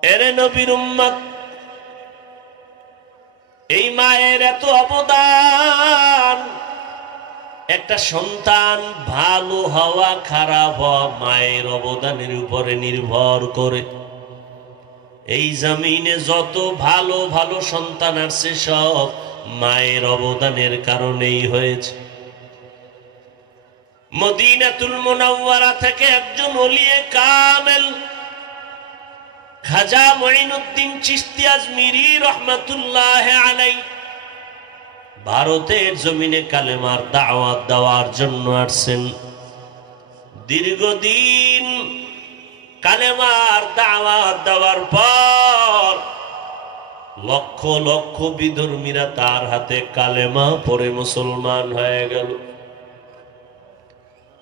এরে নবীর উম্মত এই মায়ের এত অবদান একটা সন্তান ভালো হওয়া খারাপ হওয়া মায়ের অবদানের উপরে নির্ভর করে এই জমিনে যত ভালো ভালো সন্তান আসছে সব মায়ের অবদানের কারণেই হয়েছে মদিনাতুল মুনাওয়ারা থেকে একজন ওলিয়ে কামেল খাজা মঈনুদ্দিন চিশতি আজমিরি রহমাতুল্লাহ আলাইহি ভারতের জমিনে কালেমার দাওয়াত দেওয়ার জন্য আসছেন দীর্ঘদিন কালেমার দাওয়াত দেওয়ার পর লক্ষ লক্ষ বিধর্মীরা তার হাতে কালেমা পড়ে মুসলমান হয়ে গেল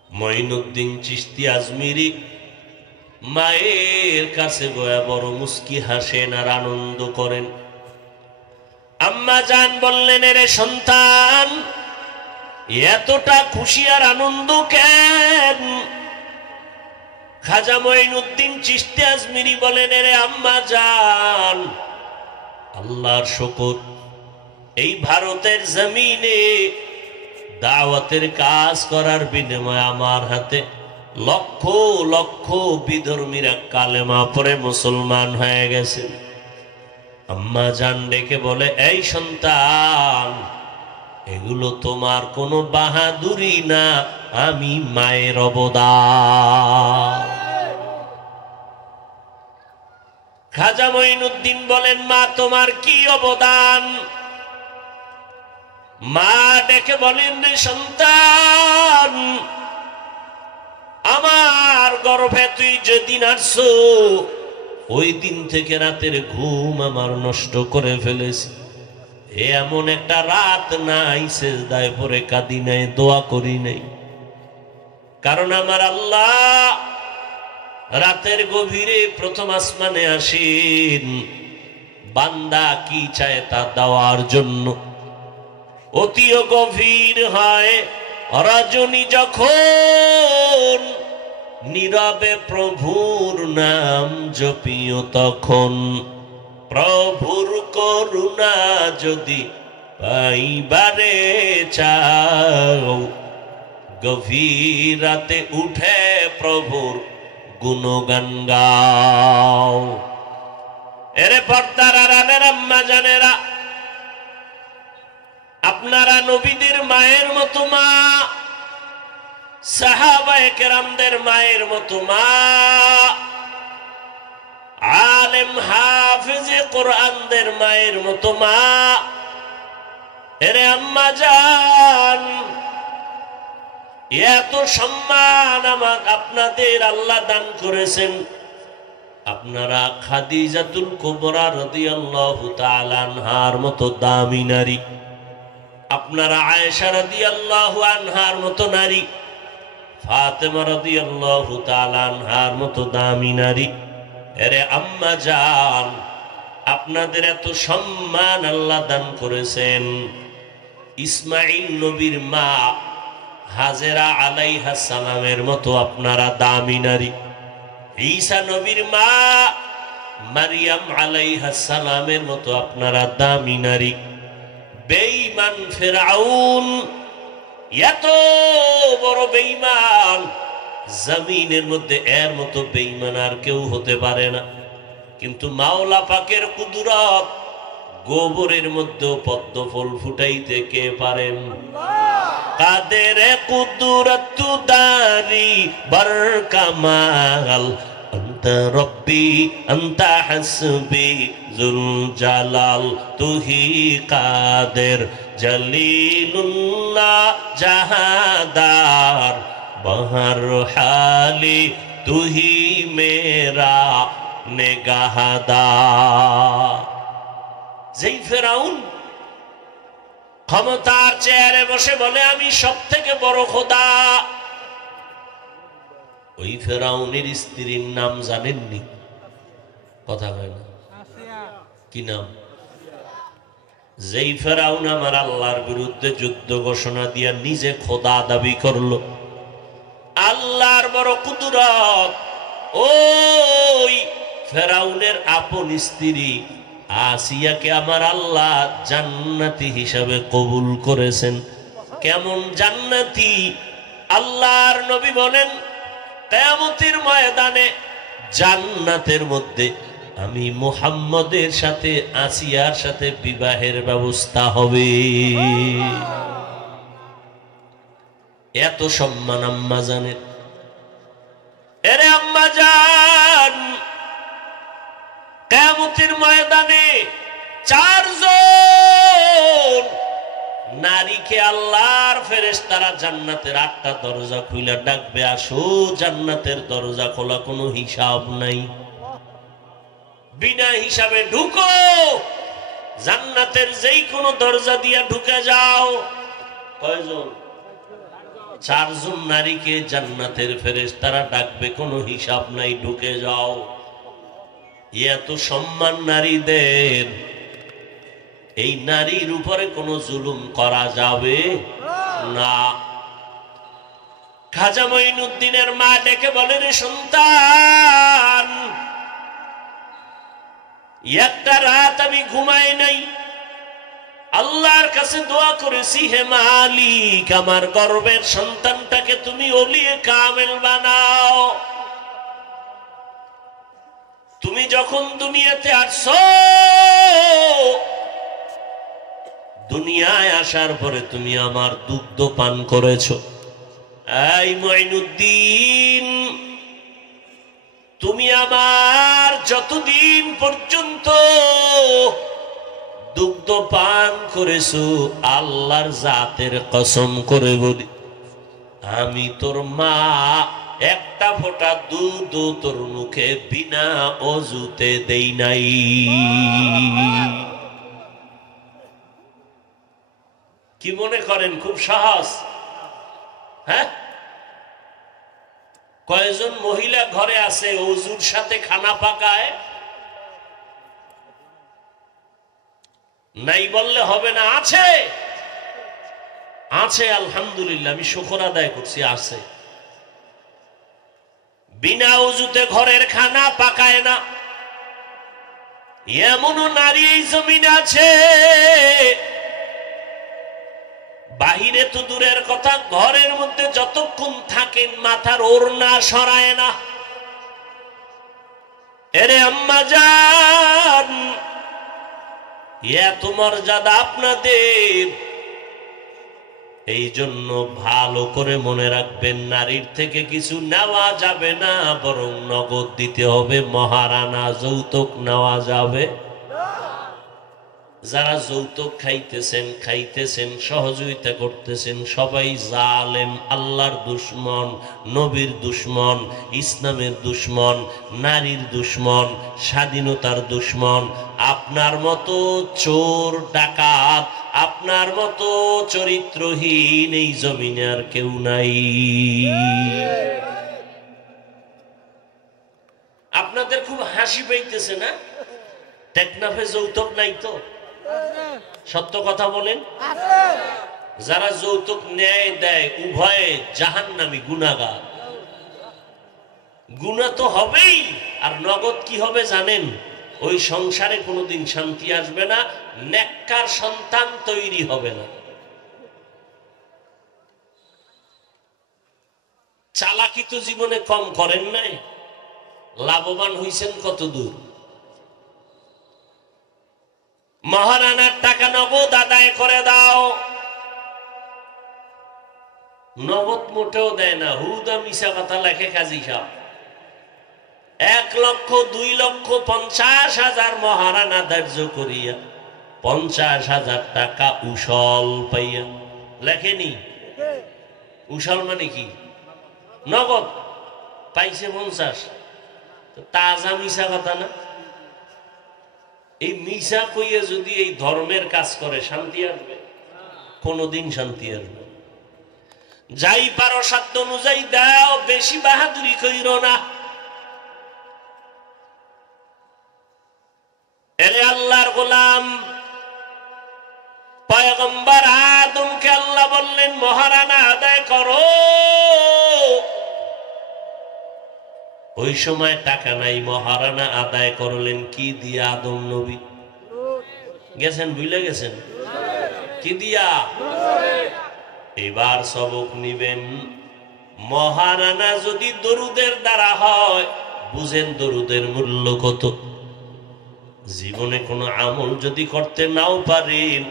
মঈনুদ্দিন চিশতি আজমিরি মায়ের কাছে বয়া বড় মুস্কি হাসেন আর আনন্দ করেন আম্মা জান বললেন রে সন্তান এতটা খুশি আর আনন্দ কেন খাজা মঈনুদ্দিন চিশতি আজমিরি বলেন রে আম্মা জান আল্লাহর শুকর এই ভারতের জমিনে দাওয়াতের কাজ করার বিনিময়ে আমার হাতে লক্ষ লক্ষ বিধর্মীরা কালেমা পড়ে মুসলমান হয়ে গেছে আম্মা জান ডেকে বলে এই সন্তান এগুলো তোমার কোনো বাহাদুরি না আমি মায়ের অবদান খাজা মঈনুদ্দিন বলেন মা তোমার কি অবদান মা ডেকে বলেন রে সন্তান আমার গর্ভে তুই যেদিন আসছো ওই দিন থেকে রাতের ঘুম আমার নষ্ট করে ফেলেছি এমন একটা রাত নাই সেজদায় পড়ে কাঁদি নাই দোয়া করি নাই কারণ আমার আল্লাহ রাতের গভীরে প্রথম আসমানে আসেন বান্দা কি চায় তা দেওয়ার জন্য অতিও গভীর হয় রজনী যখন নীরবে প্রভুর নাম জপিও তখন, প্রভুর করুণা যদি পাইবারে চাও, গভীর রাতে উঠে প্রভুর গুণগান গাও। এরে পর্দার আড়ালের আম্মা জানেরা, আপনারা নবীদের মায়ের মতো মা, সাহাবায়ে কেরামদের মায়ের মতো মা, আলেম হাফেজে কোরআনদের মায়ের মতো মা। এরে আম্মা জান, এত সম্মান আমার আপনাদের আল্লাহ দান করেছেন। আপনারা খাদিজাতুল কুবরা রাদিয়াল্লাহু তাআলা আনহার মতো দামি নারী, আপনারা আয়েশা রাদিয়াল্লাহু আনহার মতো নারী, ফাতেমা রাদিয়াল্লাহু তাআলা আনহার মতো দামি নারী। এরে আম্মা জান, আপনাদের এত সম্মান আল্লাহ দান করেছেন। ইসমাঈল নবীর মা হাজেরা আলাইহা সালামের মতো আপনারা দামি নারী। ঈসা নবীর মা মারিয়াম আলাইহা সালামের মতো আপনারা দামি নারী। বেঈমান ফিরআউন, এত বড় বেঈমান, জমিনের মধ্যে এর মতো বেঈমান আর কেউ হতে পারে না। কিন্তু মাওলা পাকের কুদরত, গোবরের মধ্যেও পদ্ম ফুল ফুটাইতে কে পারেন? কাদের কুদরত দারি বর কামাল, আনতা রব্বি আনতা হাসবি জুল জালাল, তুহি কাদের জলিলুল্লাহ জাহাদার, বহর হালি তুহি মেরা নেগাহদার। যেই ফেরাউন ক্ষমতার চেয়ারে বসে বলে আমি সব থেকে বড় খোদা, ওই ফেরাউনের স্ত্রীর নাম জানেননি? কথা কয় না, কি নাম? যেই ফেরাউন আমার আল্লাহর বিরুদ্ধে যুদ্ধ ঘোষণা দিয়া নিজে খোদা দাবি করলো, আল্লাহর বড় কুদরত, ওই ফেরাউনের আপন স্ত্রী আসিয়াকে আমার আল্লাহ জান্নাতি হিসাবে কবুল করেছেন। কেমন জান্নাতি? আল্লাহর নবী বলেন, কিয়ামতের ময়দানে জান্নাতের মধ্যে আমি মুহাম্মদের সাথে আসিয়ার সাথে বিবাহের ব্যবস্থা হবে। এত সম্মান আম্মা জানেন। এরে আম্মা জান, কিয়ামতের ময়দানে চারজন নারীকে আল্লাহর ফেরেশতারা জান্নাতের 8টা দরজা খুলে ডাকবে, আসো জান্নাতের দরজা খোলা কোনো হিসাব নাই, বিনা হিসাবে ঢুকো, জান্নাতের যেই কোনো দরজা দিয়া ঢুকে যাও। কয়জন? 4 জন নারীকে জান্নাতের ফেরেশতারা ডাকবে, কোনো হিসাব নাই, ঢুকে যাও। এত সম্মান নারীদের, এই নারীর উপরে কোনো জুলুম করা যাবে না। খাজা মঈনুদ্দিনের মা ডেকে বলে, রে সন্তান, একটা রাত আমি ঘুমাই নাই, আল্লাহর কাছে দোয়া করেছি, হে মালিক, আমার গর্বের সন্তানটাকে তুমি ওলিয়ে কামেল বানাও। তুমি যখন দুনিয়াতে আসছো, দুনিয়ায় আসার পরে তুমি আমার দুগ্ধ পান করেছো। এই মঈনুদ্দিন, তুমি আমার যতদিন পর্যন্ত দুগ্ধ পান করেছো, আল্লাহর জাতের কসম করে বলি, আমি তোর মা একটা ফোঁটা দুধ তোর মুখে বিনা অজুতে দেই নাই। কি মনে করেন খুব সাহস? হ্যাঁ, কয়জন মহিলা ঘরে আছে অজুর সাথে খানা পাকায়? নাই বললে হবে না, আছে, আছে, আলহামদুলিল্লাহ, আমি শুকর আদায় করছি, আছে। বিনা উজুতে ঘরের খানা পাকায় না, এমনও নারী এই জমিনে আছে বাহিরে তো দূরের কথা, ঘরের মধ্যে যতক্ষণ থাকেন মাথার ওড়না সরায় না। এরে আম্মা জান, এত মর্যাদা আপনাদের। এই জন্য ভালো করে মনে রাখবেন, নারীর থেকে কিছু নেওয়া যাবে না, বরং নগদ দিতে হবে। মহারানা যৌতুক নেওয়া যাবে। যারা যৌতুক খাইতেছেন সহযোগিতা করতেছেন, সবাই জালেম, আল্লাহর দুশমন, নবীর দুশমন, ইসলামের দুশমন, নারীর দুশমন, স্বাধীনতার দুশমন। আপনার মতো চোর ডাকাত, আপনার মতো চরিত্রহীন এই জমিনে আর কেউ নাই। আপনাদের খুব হাসি পাইতেছে না? টেকনাফে যৌতুক নাই তো? সত্য কথা বলেন। যারা যৌতুক ন্যায় দেয় উভয়ে জাহান্নামী, গুনাহগার। গুনাহ তো হবেই, আর নগদ কি হবে জানেন? ওই সংসারে কোনোদিন শান্তি আসবে না, নেককার সন্তান তৈরি হবে না। চালাকি তো জীবনে কম করেন নাই, লাভবান হইছেন কত দূর। মহারানার টাকা নগদ আদায় করে দাও, নগদ মোটেও দেয় না, হুদা মিশা কথা লেখে কাজী সাহেব। 1 লক্ষ 2 লক্ষ 50,000 মহারানা ধার্য করিয়া 50,000 টাকা উসল পাইয়া লেখেনি। উসল মানে কি? নগদ পাইছে 50। তাজা মিশা কথা না? এই মিশা কইয়া যদি এই ধর্মের কাজ করে শান্তি আসবে? কোনদিন শান্তি আসবে? যাই পারো সাধ্য অনুযায়ী দাও, বেশি বাহাদুরি কইরো না। এরে আল্লাহর গোলাম, পয়গম্বর আদমকে আল্লাহ বললেন মহারানা আদায় করো। ওই সময় টাকা নাই, মহারানা আদায় করলেন কি দিয়া? আদম নবী গেছেন, ভুলে গেছেন? কি দিয়া? এবার সবক নিবেন। মহারানা যদি দরুদের দ্বারা হয়, বুঝেন দরুদের মূল্য কত। জীবনে কোনো আমল যদি করতে নাও পারেন,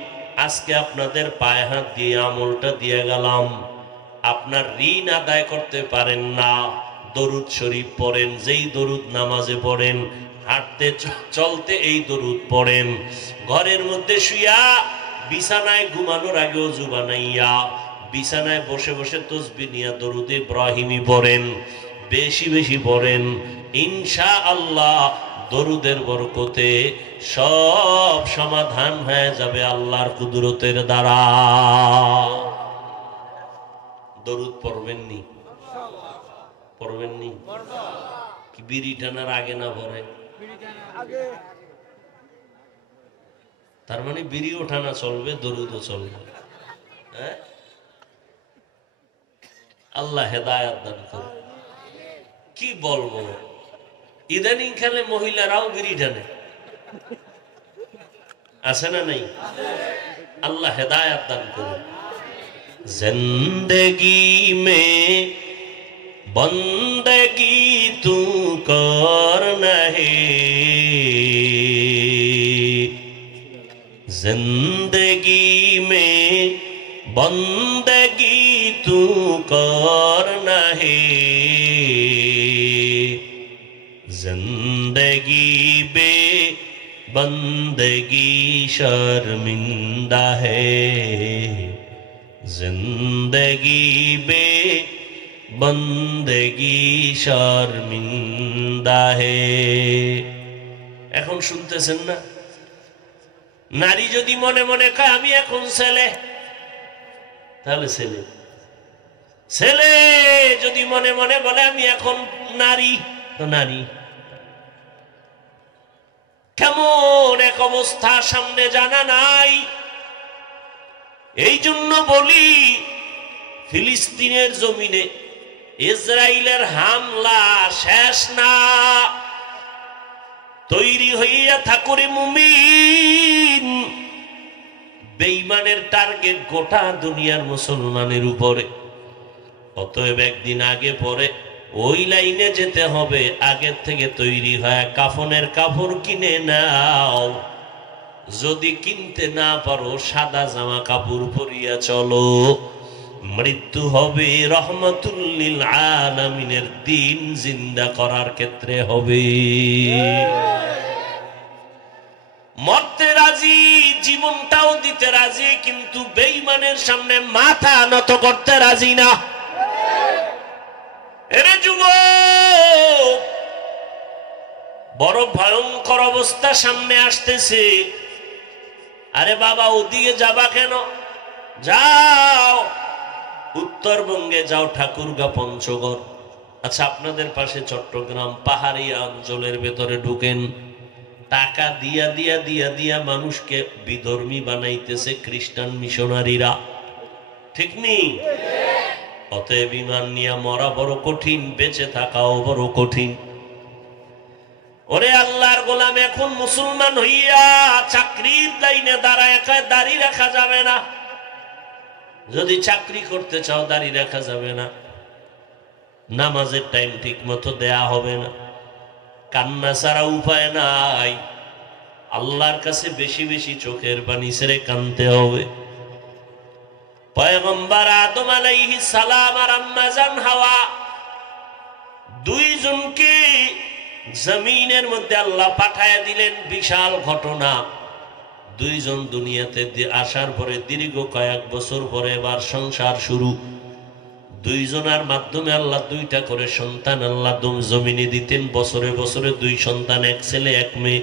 আজকে আপনাদের পায়ে হাত দিয়ে আমলটা দিয়ে গেলাম, আপনার ঋণ আদায় করতে পারেন না। দরুদ শরীফ পড়েন, যেই দরুদ নামাজে পড়েন, হাঁটতে চলতে এই দরুদ পড়েন, ঘরের মধ্যে শুইয়া বিছানায় ঘুমানোর আগে ওযু বানাইয়া বিছানায় বসে বসে তাসবিহ নিয়া দরুদ ইব্রাহিমী পড়েন, বেশি বেশি পড়েন। ইনশাআল্লাহ দরুদের বরকতে সব সমাধান হয়ে যাবে আল্লাহর কুদরতের দ্বারা। দরুদ পড়বেননি? পড়বেননি? কি বিড়ি টানার আগে না পড়ে? তার মানে বিড়ি ওঠানা চলবে, দরুদও চলবে। হ্যাঁ, আল্লাহ হেদায়েত দান করে। কি বলবো, ইদানিং খেলে মহিলারাও বিড়ি টানে, আছে না নাই? আল্লাহ হেদায়েত দান করে। জিন্দেগি মে বন্দগি তু করনা হে, जिंदगी में बंदगी तू करना है, जिंदगी बे बंदगी शर्मिंदा है, जिंदगी बे बंदगी शर्मिंदा है। এখন শুনতেছেন না? নারী যদি মনে মনে কয় আমি এখন ছেলে, তাহলে ছেলে। ছেলে যদি মনে মনে বলে আমি এখন নারী, তো নারী। কেমন এক অবস্থা সামনে জানা নাই। এই জন্য বলি, ফিলিস্তিনের জমিনে ইসরায়েলের হামলা শেষ না, তৈরি হইয়া থাকুরে মুমিন। বেঈমানের টার্গেট গোটা দুনিয়ার মুসলমানের উপরে। অতএব একদিন আগে পরে ওই লাইনে যেতে হবে, আগের থেকে তৈরি হয় কাফনের কাপড় কিনে নাও। যদি কিনতে না পারো সাদা জামা কাপড় পরিয়া চলো। মৃত্যু হবে রহমাতুল লিল আলামিনের দিন জিন্দা করার ক্ষেত্রে হবে। মরতে রাজি, জীবনটাও দিতে রাজি, কিন্তু বেঈমানের সামনে মাথা নত করতে রাজি না। এরে যুবক, বড় ভয়ঙ্কর অবস্থা সামনে আসতেছে। আরে বাবা, ওদিকে যাবা কেন? যাও উত্তরবঙ্গে, যাও ঠাকুরগাঁ, পঞ্চগড়। আচ্ছা, আপনাদের পাশে চট্টগ্রাম, পাহাড়ি অঞ্চলের ভেতরে ঢুকেন। টাকা দিয়া দিয়া দিয়া দিয়া মানুষকে বিধর্মী বানাইতেছে খ্রিস্টান মিশনারিরা, ঠিক নেই? অতএব ঈমান নিয়ে মরা বড় কঠিন, বেঁচে থাকাও বড় কঠিন। ওরে আল্লাহর গোলাম, এখন মুসলমান হইয়া চাকরির লাইনে দাঁড়ায় দাড়ি রাখা যাবে না। যদি চাকরি করতে চাও দাড়ি রাখা যাবে না। নামাজের টাইম ঠিক মতো দেয়া হবে না। কান্না ছাড়া উপায় নাই। আল্লাহর কাছে বেশি বেশি চোখের পানি ছেড়ে কাঁদতে হবে। পয়গম্বর আদম আলাইহিস সালাম আর আম্মা জান হাওয়া, দুইজনকে জমিনের মধ্যে আল্লাহ পাঠায়া দিলেন। বিশাল ঘটনা। দুইজন দুনিয়াতে আসার পরে দীর্ঘ কয়েক বছর পরে এবার সংসার শুরু। দুইজনের মাধ্যমে আল্লাহ দুইটা করে সন্তান আল্লাহ জমিনে দিতেন। বছরে বছরে দুই সন্তান, এক ছেলে এক মেয়ে।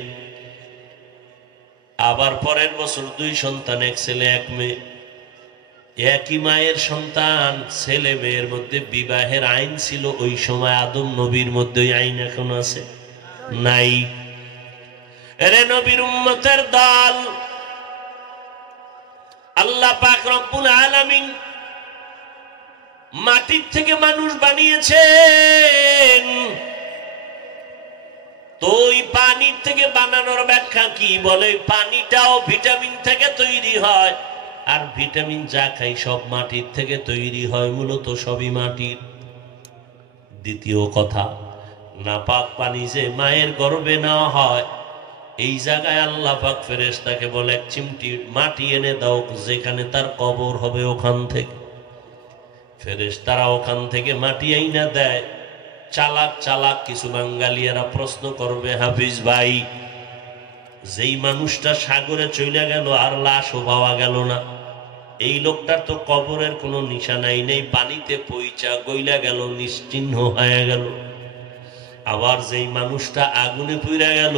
আবার পরের বছর দুই সন্তান, এক ছেলে এক মেয়ে। একই মায়ের সন্তান। ছেলে মেয়ের মধ্যে বিবাহের আইন ছিল ওই সময়। আদম নবীর মধ্যে ওই আইন এখন আছে? নাই। এরে নবীর উম্মতের দল, আল্লাহ পাক রব্বুল আলামিন মাটির থেকে মানুষ বানিয়েছেন। তো ওই পানির থেকে বানানোর ব্যাখ্যা কি? বলে পানিটাও ভিটামিন থেকে তৈরি হয়, আর ভিটামিন যা খাই সব মাটির থেকে তৈরি হয়। মূলত সবই মাটির। দ্বিতীয় কথা, নাপাক পানি যে মায়ের গর্ভে নেওয়া হয়, এই জায়গায় আল্লাহ পাক ফেরেশতাকে বলে এক চিমটি মাটি এনে দাও, যেখানে তার কবর হবে ওখান থেকে। ফেরেশতারা ওখান থেকে মাটি আইনা দেয়। চালাক চালাক কিছু বাঙালিয়ারা প্রশ্ন করবে, হাফিজ ভাই, যেই মানুষটা সাগরে চলে গেল আর লাশও পাওয়া গেল না, এই লোকটার তো কবরের কোনো নিশানাই নেই, পানিতে পইচা গইলা গেল, নিশ্চিহ্ন হয়ে গেল। আবার যেই মানুষটা আগুনে পুড়ে গেল,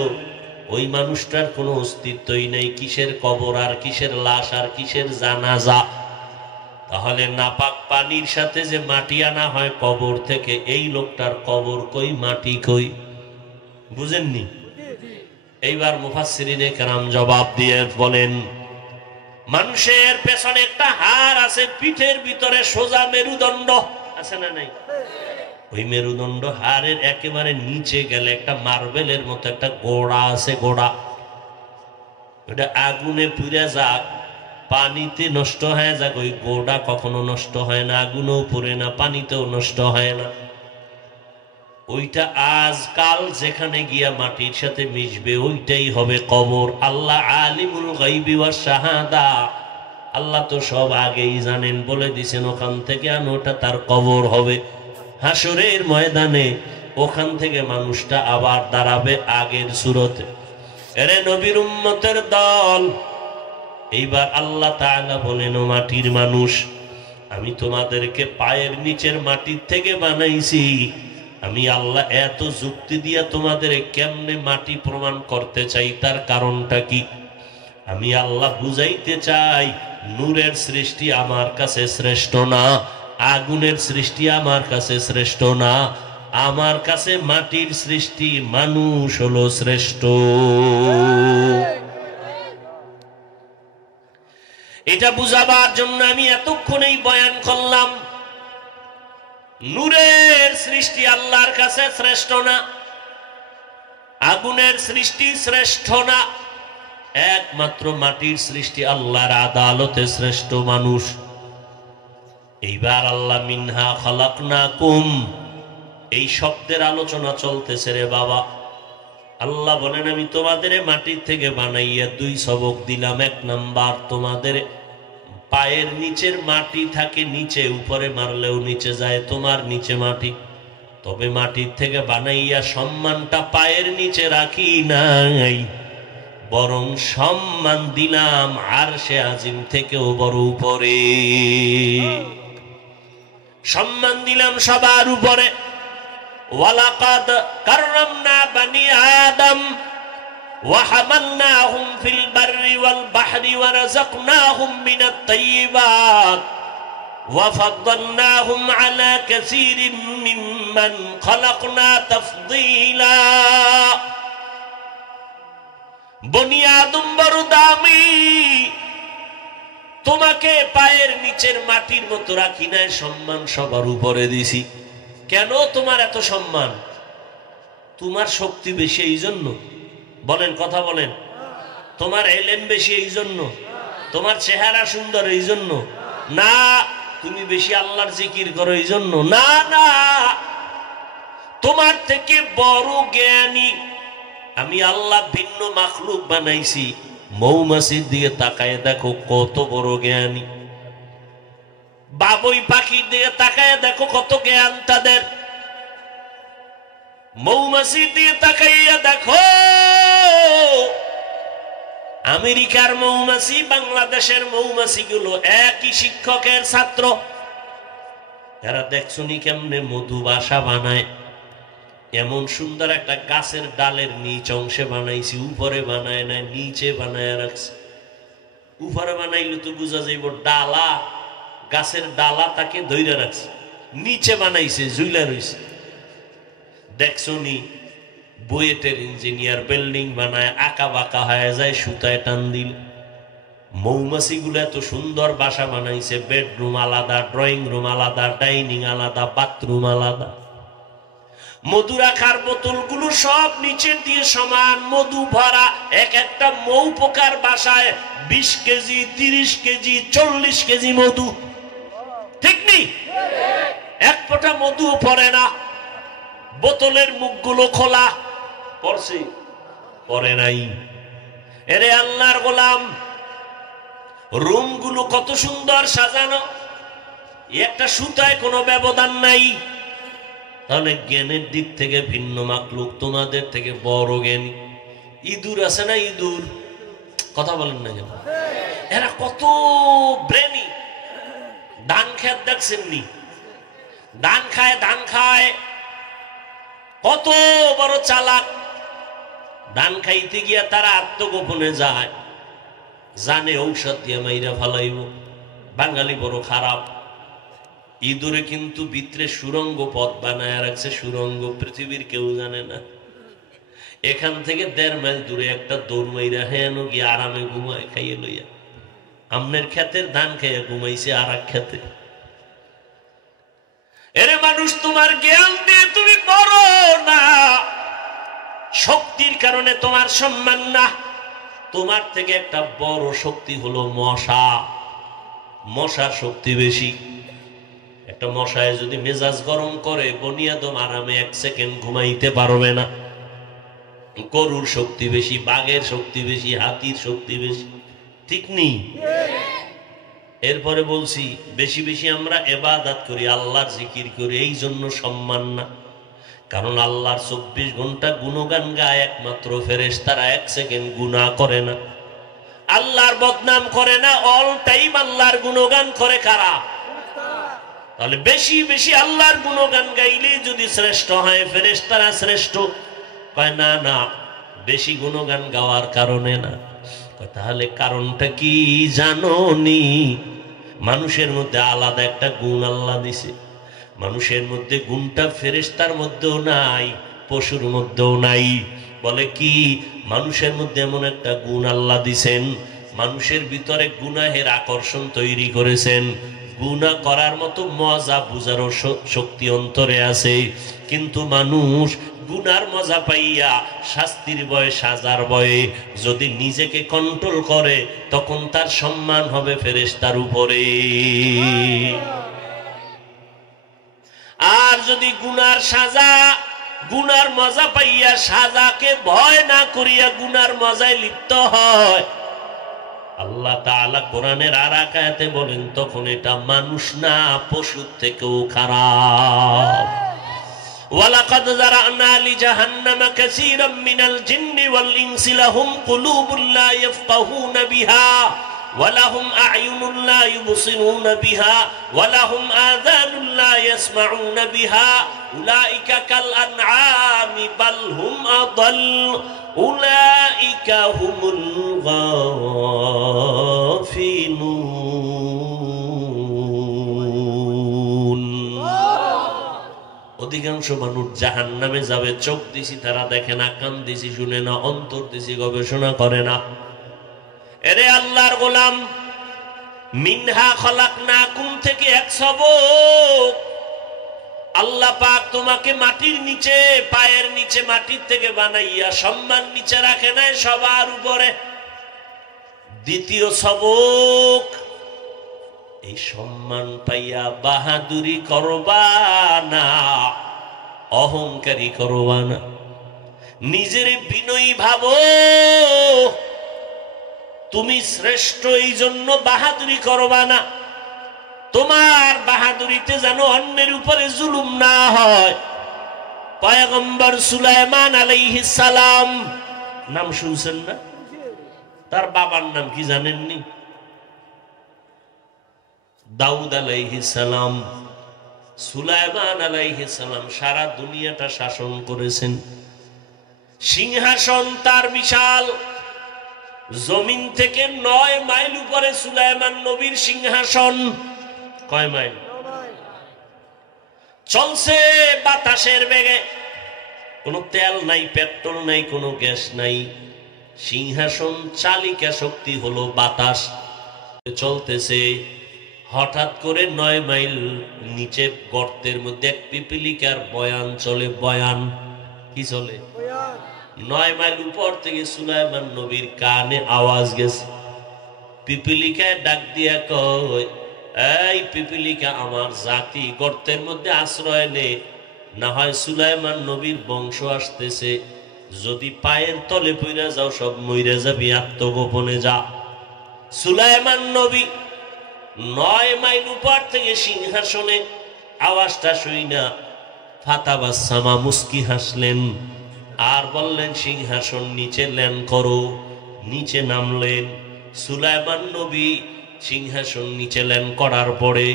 ওই মানুষটার কোনো অস্তিত্বই নেই। কিসের কবর আর কিসের লাশ আর কিসের জানাজা? তাহলে নাপাক পানির সাথে যে মাটি আনা হয় কবর থেকে, এই লোকটার কবর কই, মাটি কই? বুঝেননি? এইবার মুফাসসিরিনে কেরাম জবাব দিয়ে বলেন, মানুষের পেছনে একটা হাড় আছে, পিঠের ভিতরে সোজা মেরুদণ্ড আছে না নাই? ওই মেরুদণ্ড হাড়ের একেবারে নিচে গেলে একটা মার্বেলের মতো একটা গোড়া আছে। গোড়া ওটা আগুনে পুড়ে যাক, পানিতে নষ্ট হয়ে যাক, ওই গোড়া কখনো নষ্ট হয় না। আগুনেও পুড়ে না, পানিতেও নষ্ট হয় না। ওইটা আজকাল যেখানে গিয়া মাটির সাথে মিশবে, ওইটাই হবে কবর। আল্লাহ আলিমুল গায়বি ওয়াস শাহাদা, আল্লাহ তো সব আগেই জানেন, বলে দিছেন ওখান থেকে ওটা তার কবর হবে। হাসরের ময়দানে ওখান থেকে মানুষটা আবার দাঁড়াবে আগের সুরতে। এরে নবীর উম্মতের দল, এইবার আল্লাহ তাআলা বলেন, ও মাটির মানুষ, আমি তোমাদেরকে পায়ের নিচের মাটির থেকে বানাইছি। আমি আল্লাহ এত যুক্তি দিয়া তোমাদের কেমনে মাটি প্রমাণ করতে চাই, তার কারণটা কি? আমি আল্লাহ বুঝাইতে চাই, নূরের সৃষ্টি আমার কাছে শ্রেষ্ঠ না, আগুনের সৃষ্টি আমার কাছে শ্রেষ্ঠ না, আমার কাছে মাটির সৃষ্টি মানুষ হলো শ্রেষ্ঠ। এটা বুঝাবার জন্য আমি এতক্ষণেই বয়ান করলাম। নূরের সৃষ্টি আল্লাহর কাছে শ্রেষ্ঠ না? আগুনের সৃষ্টি শ্রেষ্ঠ না? একমাত্র মাটির সৃষ্টি আল্লাহর আদালতে শ্রেষ্ঠ মানুষ। এইবার আল্লাহ মিনহা খালাকনাকুম এই শব্দের আলোচনা চলতেছে রে বাবা। আল্লাহ বলেন আমি তোমাদের মাটির থেকে বানাইয়া দুই সবক দিলাম। এক নাম্বার, তোমাদের পায়ের নিচের মাটি থাকে নিচে, উপরে মারলেও নিচে যায়, তোমার নিচে মাটি। তবে মাটির থেকে বানাইয়া সম্মানটা পায়ের নিচে রাখি নাই, বরং সম্মান দিলাম আরশে আজিম থেকেও বড় উপরে। সম্মান দিলাম সবার উপরে। ওয়ালাকাদ কাররামনা বানি আদম ওয়া হামালনাহুম ফিল বাররি ওয়াল বাহরি ওয়া রাযাকনাহুম মিনাত তাইয়্যিবাত ওয়া ফাদ্দালনাহুম আলা কাসীরিন মিম্মান খালাকনা তাফদীলা। বনি আদম বড় দামি, তোমাকে পায়ের নিচের মাটির মতো রাখি নাই, সম্মান সবার উপরে দিছি। কেন তোমার এত সম্মান? তোমার শক্তি বেশি এই জন্য? বলেন, কথা বলেন। তোমার এলেম বেশি এই জন্য? তোমার চেহারা সুন্দর এই জন্য? না। তুমি বেশি আল্লাহর জিকির করো এই জন্য? না না, তোমার থেকে বড় জ্ঞানী আমি আল্লাহ ভিন্ন মাখলুক বানাইছি। মৌমাছির দিকে তাকায় দেখো কত বড় জ্ঞানী, বাবুই পাখির দিকে তাকায় দেখো কত জ্ঞান তাদের, মৌমাছির দিকে তাকাইয়া দেখো আমেরিকার মৌমাছি বাংলাদেশের মৌমাছি গুলো একই শিক্ষকের ছাত্র। এরা দেখছনি কেমনে মধু বাসা বানায়। এমন সুন্দর একটা গাছের ডালের নিচ অংশে বানাইছি, উপরে বানায় না, নিচে বানায় রাখছে। উপরে বানাইলে তো বুঝা যাইব ডালা, গাছের ডালা তাকে ধইরা রাখছে, নিচে বানাইছে ঝুইলা রইছে। দেখছনি বুয়েটের ইঞ্জিনিয়ার বিল্ডিং বানায় আঁকা বাঁকা হয়ে যায় সুতায় টান দিল। মৌমাছি গুলো এত সুন্দর বাসা বানাইছে, বেডরুম আলাদা, ড্রয়িং রুম আলাদা, ডাইনিং আলাদা, বাথরুম আলাদা। মধু রাখার বোতল গুলো সব নিচের দিয়ে সমান, মধু ভরা। এক একটা মৌ পোকার বাসায় 20 কেজি, 30 কেজি, 40 কেজি মধু। ঠিক নেই? এক ফোঁটা মধুও পড়ে না। বোতলের মুখগুলো খোলা, পড়ছে? পড়ে নাই। এরে আল্লাহর গোলাম, রুম গুলো কত সুন্দর সাজানো, একটা সুতায় কোনো ব্যবধান নাই। তাহলে জ্ঞানের দিক থেকে ভিন্ন মাখলুক, তোমাদের থেকে বড় জ্ঞানী। ইঁদুর আছে না, ইঁদুর, কথা বলেন না কেন? এরা কত ব্রেনি। ধান খেত দেখছেন নি? ধান খায়, ধান খায়, কত বড় চালাক। ধান খাইতে গিয়া তারা আত্মগোপনে যায়, জানে ঔষধ দিয়ে মাইরা ফালাইব। বাঙালি বড় খারাপ। ইঁদুরে কিন্তু ভিতরে সুরঙ্গ পথ বানায় রাখছে, সুরঙ্গ, পৃথিবীর কেউ জানে না। এখান থেকে 1.5 মাইল দূরে একটা দৌড় মাইরা হেন গিয়ে আরামে ঘুমায় খাইয়ে লইয়া। আমনের ক্ষেতের ধান খাইয়া ঘুমাইছে আর এক ক্ষেতে। এরে মানুষ, তোমার জ্ঞান দিয়ে তুমি বড় না, শক্তির কারণে তোমার সম্মান না। তোমার থেকে একটা বড় শক্তি হলো মশা। মশার শক্তি বেশি। একটা মশায় যদি মেজাজ গরম করে, বনিয়াদম আরামে 1 সেকেন্ড ঘুমাইতে পারবে না। গরুর শক্তি বেশি, বাঘের শক্তি বেশি, হাতির শক্তি বেশি। ঠিক নেই? এরপরে বলছি, বেশি বেশি আমরা ইবাদত করি, আল্লাহর জিকির করি, এই জন্য সম্মান না। কারণ আল্লাহর 24 ঘন্টা গুণগান গায় একমাত্র ফেরেশতারা, 1 সেকেন্ড গুনাহ করে না, আল্লাহর বদনাম করে না। অল টাইম আল্লাহর গুণগান করে কারা? তাহলে বেশি বেশি আল্লাহর গুণগান গাইলে যদি শ্রেষ্ঠ হয়, ফেরেশতারা শ্রেষ্ঠ? কয় না না, বেশি গুণগান গাওয়ার কারণে না। তাহলে কারণটা কি জানোনি? মানুষের মধ্যে আলাদা একটা গুণ আল্লাহ দিছে। মানুষের মধ্যে গুণটা ফেরেশতার মধ্যেও নাই, পশুর মধ্যেও নাই। বলে কি? মানুষের মধ্যে এমন একটা গুণ আল্লাহ দিছেন, মানুষের ভিতরে গুনাহের আকর্ষণ তৈরি করেছেন। গুনাহ করার মতো মজা বুঝারও শক্তি অন্তরে আছে, কিন্তু মানুষ গুনার মজা পাইয়া শাস্তির ভয়ে, সাজার ভয়ে যদি নিজেকে কন্ট্রোল করে, তখন তার সম্মান হবে ফেরেশতার উপরে। আর যদি গুনার সাজা, গুনার মজা পাইয়া সাজাকে ভয় না করিয়া গুনার মজায় লিপ্ত হয়, আল্লাহ তাআলা কোরআনের আর এক আয়াতে বলেন, তখন এটা মানুষ না, পশুর থেকেও খারাপ। ওয়ালাকাদ যারানা লিজাহান্নামা কাসীরাম মিনাল জিন্নি ওয়াল ইনসি লাহুম কুলুবুন লা ইয়াফকাহুনা বিহা ওয়ালাহুম আ'য়ুনুন লা ইউবসিরুনা বিহা ওয়ালাহুম আযানুন লা ইয়াসমাউনা বিহা উলাইকা কাল আনআমি বাল হুম আদাল উলাইকা হুমুল গাফিলুন। অধিকাংশ মানুষ জাহান্নামে যাবে, চোখ দিছি তারা দেখে না, কান দিছি শুনে না, অন্তর দিছি গবেষণা করে না। এরে আল্লাহর গোলাম, মিনহা খলাকনাকুম থেকে এক সবক, আল্লাহ পাক তোমাকে মাটির নিচে, পায়ের নিচে মাটির থেকে বানাইয়া সম্মান নিচে রাখে নাই, সবার উপরে। দ্বিতীয় সবক, এই সম্মান পাইয়া বাহাদুরি করবা না, অহংকারী করবা না, নিজের বিনয়ী ভাবো। তুমি শ্রেষ্ঠ, এই জন্য বাহাদুরি করবা না। তোমার বাহাদুরিতে যেন অন্যের উপরে জুলুম না হয়। পয়গম্বর সুলাইমান আলাইহিস সালাম নাম শুনছেন না? তার বাবার নাম কি জানেননি? দাউদ আলাইহিস সালাম। সুলাইমান আলাইহিস সালাম সারা দুনিয়াটা শাসন করেছেন। সিংহাসন তার বিশাল, জমিন থেকে 9 মাইল উপরে সুলাইমান নবীর সিংহাসন। কয় মাইল? চলছে বাতাসের বেগে, কোনো তেল নাই, পেট্রোল নাই, কোনো গ্যাস নাই। সিংহাসন চালিকা শক্তি হলো বাতাস, চলতেছে। হঠাৎ করে 9 মাইল নিচে গর্তের মধ্যে এক পিপিলিকার বয়ান চলে। বয়ান কি চলে? 9 মাইল উপর থেকে সুলাইমান নবীর কানে আওয়াজ গেছে। পিপিলিকায় ডাক দিয়া কয়, এই পিপিলিকা, আমার জাতি গর্তের মধ্যে আশ্রয় নে, না হয় সুলাইমান নবীর বংশ আসতেছে, যদি পায়ের তলে পইরা যাও সব মইরা যাবি, আত্মগোপনে যা। সুলাইমান নবী 9 মাইল উপর থেকে সিংহাসনে আওয়াজটা শুই না ফাতাবাসসামা, মুস্কি হাসলেন আর বললেন, সিংহাসন নিচে ল্যান করো। নিচে নামলেন। সুলাইমান নবী সিংহাসন নিচে ল্যান করার পরে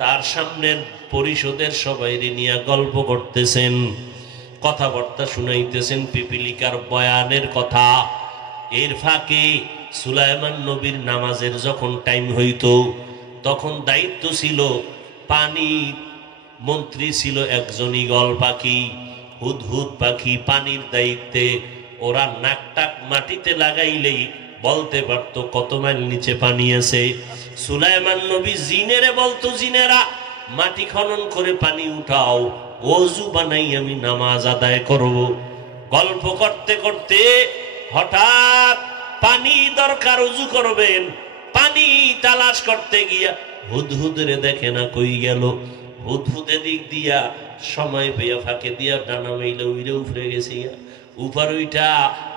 তার সামনের পরিষদের সবাই নিয়ে গল্প করতেছেন, কথাবার্তা শুনাইতেছেন পিপিলিকার বয়ানের কথা। এর ফাঁকে সুলাইমান নবীর নামাজের যখন টাইম হইতো, তখন দায়িত্ব ছিল, পানি মন্ত্রী ছিল একজন ঈগল পাখি, হুদহুদ পাখি, পানির দায়িত্বে। ওরা নাকটাক মাটিতে লাগাইলেই বলতে পারতো কত মাইল নিচে পানি আছে। সুলাইমান নবী জিনেরে বলতো, জিনেরা মাটি খনন করে পানি উঠাও, ওযু বানাই আমি নামাজ আদায় করব। গল্প করতে করতে হঠাৎ পানি দরকার, ওযু করবেন, পানি তালাশ করতে গিয়া হুদহুদরে দেখে না, কই গেল। হুদহুদে দিক দিয়া সময় পেয়ে ফাঁকে দিয়া ডানা মেইলে উইরে উফরে গেছে। উপর ওইটা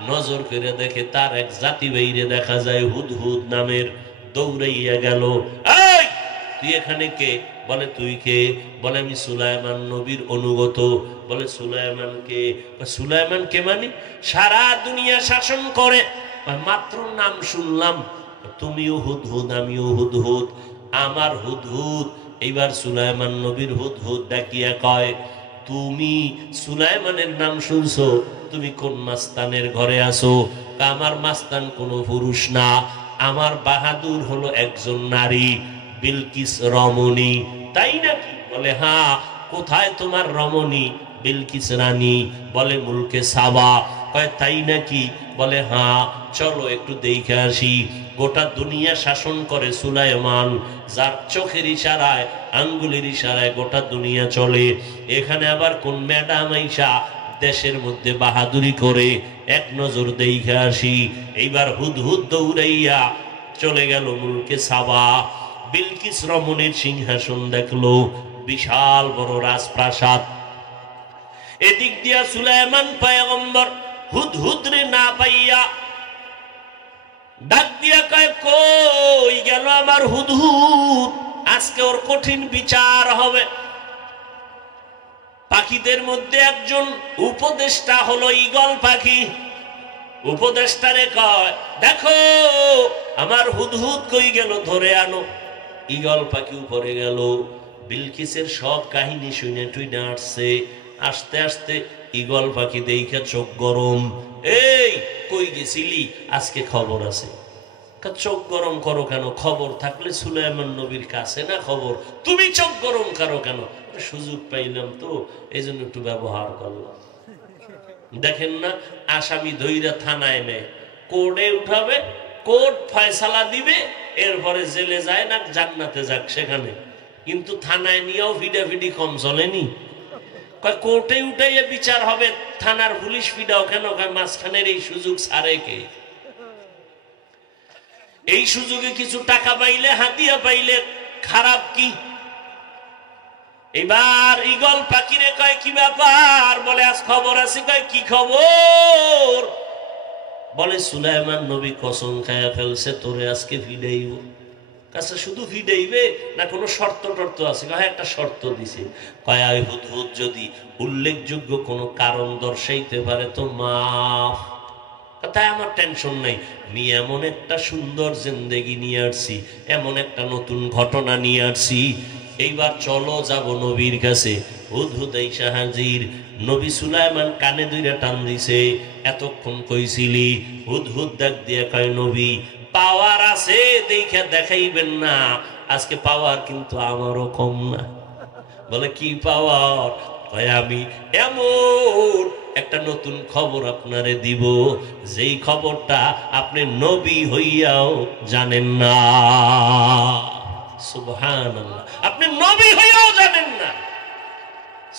নজর করে দেখে তার এক জাতি বাইরে দেখা যায়, হুদহুদ নামের। দৌড়াইয়া গেল, এই তুই এখানে কে? বলে তুই কে? বলে আমি সুলাইমান নবীর অনুগত। বলে সুলাইমান কে? সুলাইমান কে মানে সারা দুনিয়া শাসন করে, মাত্র নাম শুনলাম। তুমিও হুদহুদ, আমিও হুদহুদ, আমার হুদহুদ। এইবার সুলাইমান নবীর হুদহুদ ডাকিয়া কয়, তুমি সুলাইমানের নাম শুনছো, তুমি কোন মাস্তানের ঘরে আসো? আমার মাস্তান কোনো পুরুষ না, আমার বাহাদুর হলো একজন নারী, বিলকিস রমণী। তাই নাকি? বলে হ্যাঁ। কোথায় তোমার রমণী? বিলকিস রানী। বলে মুলকে সাবা। কয় তাই নাকি? বলে হ্যাঁ, চলো একটু দেখে আসি। গোটা দুনিয়া শাসন করে সুলাইমান, যার চোখের ইশারায় আঙ্গুলের ইশারায় গোটা দুনিয়া চলে। এখানে আবার কোন ম্যাডাম আইসা দেশের মধ্যে বাহাদুরি করে, এক নজর দেখে আসি। এইবার হুদহুদ দৌড়াইয়া চলে গেল মুলকে সাবা। বিলকিস রমণীর সিংহাসন দেখলো, বিশাল বড় রাজপ্রাসাদ। এদিক দিয়া সুলাইমান পয়গম্বর হুদহুদ রে না পাইয়া ডাক দিয়া কয়, কই গেল আমার হুদহুদ? আজকে ওর কঠিন বিচার হবে। পাখিদের মধ্যে একজন উপদেষ্টা হলো ঈগল পাখি। উপদেষ্টারে কয়, দেখো আমার হুদহুদ কই গেল, ধরে আনো। ঈগল পাখি উপরে গেল, বিলকিসের সব কাহিনী শুনে টুইনা আসছে। আস্তে আস্তে ঈগল পাখি দেখে চোখ গরম। এই কই গেছিলি? আজকে খবর আছে। চোখ গরম করো কেন? খবর থাকলে সুলাইমান নবীর কাছে না খবর, তুমি চোখ গরম করো কেন? সুযোগ পাইলাম তো, এই জন্য একটু ব্যবহার করলাম। দেখেন না, আসামি ধইরা থানায় নেয়, কোর্টে উঠাবে, কোর্ট ফয়সালা দিবে, এরপরে জেলে যায় না জান্নাতে যাক সেখানে। কিন্তু থানায় নিয়েও ফিডাফিডি কম চলেনি। কোর্টে উঠাইয়া বিচার হবে, থানার পুলিশ ফিডাও কেন? মাঝখানের এই সুযোগ ছাড়ে কে? এই সুযোগে কিছু টাকা পাইলে, হাতিয়া পাইলে খারাপ কি? এবার ঈগল পাখিরে কয়, কি ব্যাপার? বলে আজ খবর আছে। কয় কি খবর? বলে সুলাইমান নবী কসম খায়া ফেলছে, তোরে আজকে ফিডাইব। কাছে শুধু ফিডাইবে না কোনো শর্ত টর্ত আছে? কয় একটা শর্ত দিছে। কয় আই হুদহুদ যদি উল্লেখযোগ্য কোনো কারণ দর্শাইতে পারে তো মাফ। তাই আমার টেনশন নাই, আমি এমন একটা সুন্দর জিন্দেগি নিয়ে আসছি, এমন একটা নতুন ঘটনা নিয়ে আসছি। এইবার চলো যাব নবীর কাছে। হুদহুদ আইসা হাজির। নবী সুলাইমান কানে দুইটা টান দিছে, এতক্ষণ কইছিলি? হুদহুদ ডাক দিয়া কয়, নবী পাওয়ার আছে দেখে দেখাইবেন না, আজকে পাওয়ার কিন্তু আমারও কম না। বলে কি পাওয়ার? কয় আমি এমন একটা নতুন খবর আপনারে দিব, যেই খবরটা আপনি নবী হইয়াও জানেন না। সুবহানাল্লাহ, আপনি নবী হইয়াও জানেন না।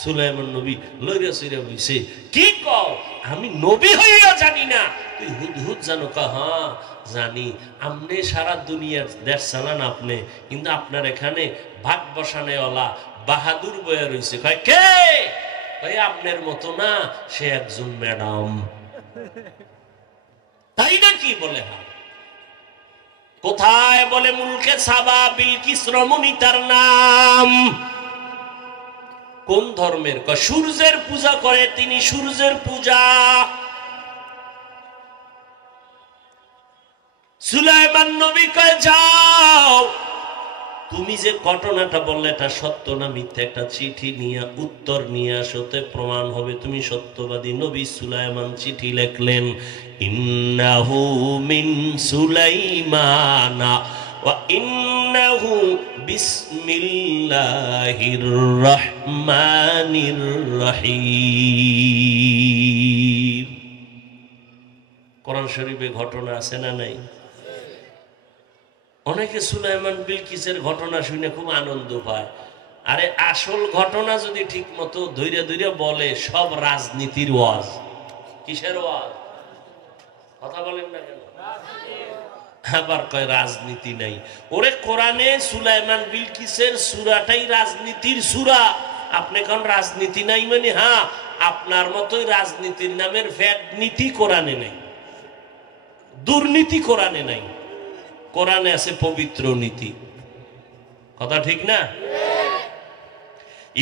সুলাইমান নবী লইরা সইরা বইছে, কি কও? আমি নবী হইয়া জানি না, তুই হুদহুদ জানো? হ্যাঁ জানি। আপনি সারা দুনিয়ার দেশ চালান আপনি, কিন্তু আপনার এখানে ভাগ বসানেওয়ালা বাহাদুর বয়া রয়েছে। কয় কে? কয় আপনার মতো না, সে একজন ম্যাডাম। তাই নাকি? বলে হ্যাঁ। কোথায়? বলে মুলকে সাবা, বিলকিস রমণী তার নাম। কোন ধর্মের? সূর্যের পূজা করে তিনি, সূর্যের পূজা। সুলাইমান নবী কয়, যাও তুমি যে ঘটনাটা বললে এটা সত্য না মিথ্যা, একটা চিঠি নিয়ে উত্তর নিয়ে আসতে প্রমাণ হবে তুমি সত্যবাদী। নবী সুলাইমান চিঠি লিখলেন, ইন্নাহু মিন সুলাইমানা ওয়া ইন্নাহু বিসমিল্লাহির রহমানির রহিম। কোরআন শরীফে ঘটনা আছে না নাই? অনেকে সুলাইমান বিলকিসের ঘটনা শুনে খুব আনন্দ পায়। আরে আসল ঘটনা যদি ঠিক মতো ধৈর্য ধৈর্য বলে, সব রাজনীতির ওয়াজ। কিসের ওয়াজ? কথা বলেন না কেন? আবার কয় রাজনীতি নাই। ওরে কোরআনে সুলাইমান বিলকিসের সূরাটাই রাজনীতির সূরা। আপনি কোন রাজনীতি নাই মানে? হ্যাঁ, আপনার মতোই রাজনীতির নামের ফ্যাট নীতি কোরআনে নেই, দুর্নীতি কোরআনে নাই। কোরআনে আছে পবিত্র নীতি। কথা ঠিক না?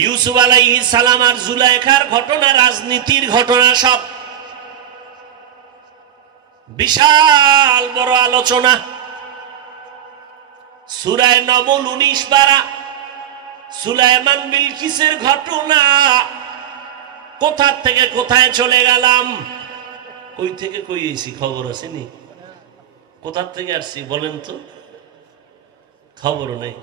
ইউসুফ আলাইহিস সালাম আর জুলাইখার ঘটনা রাজনীতির ঘটনা। সব বিশাল বড় আলোচনা। সূরা নমল 19 পারা। সুলাইমান বিলকিসের ঘটনা। কোথা থেকে কোথায় চলে গেলাম, কই থেকে কই এসি খবর আছে নি? কোথা থেকে আসছি বলেন তো? খবর নেই।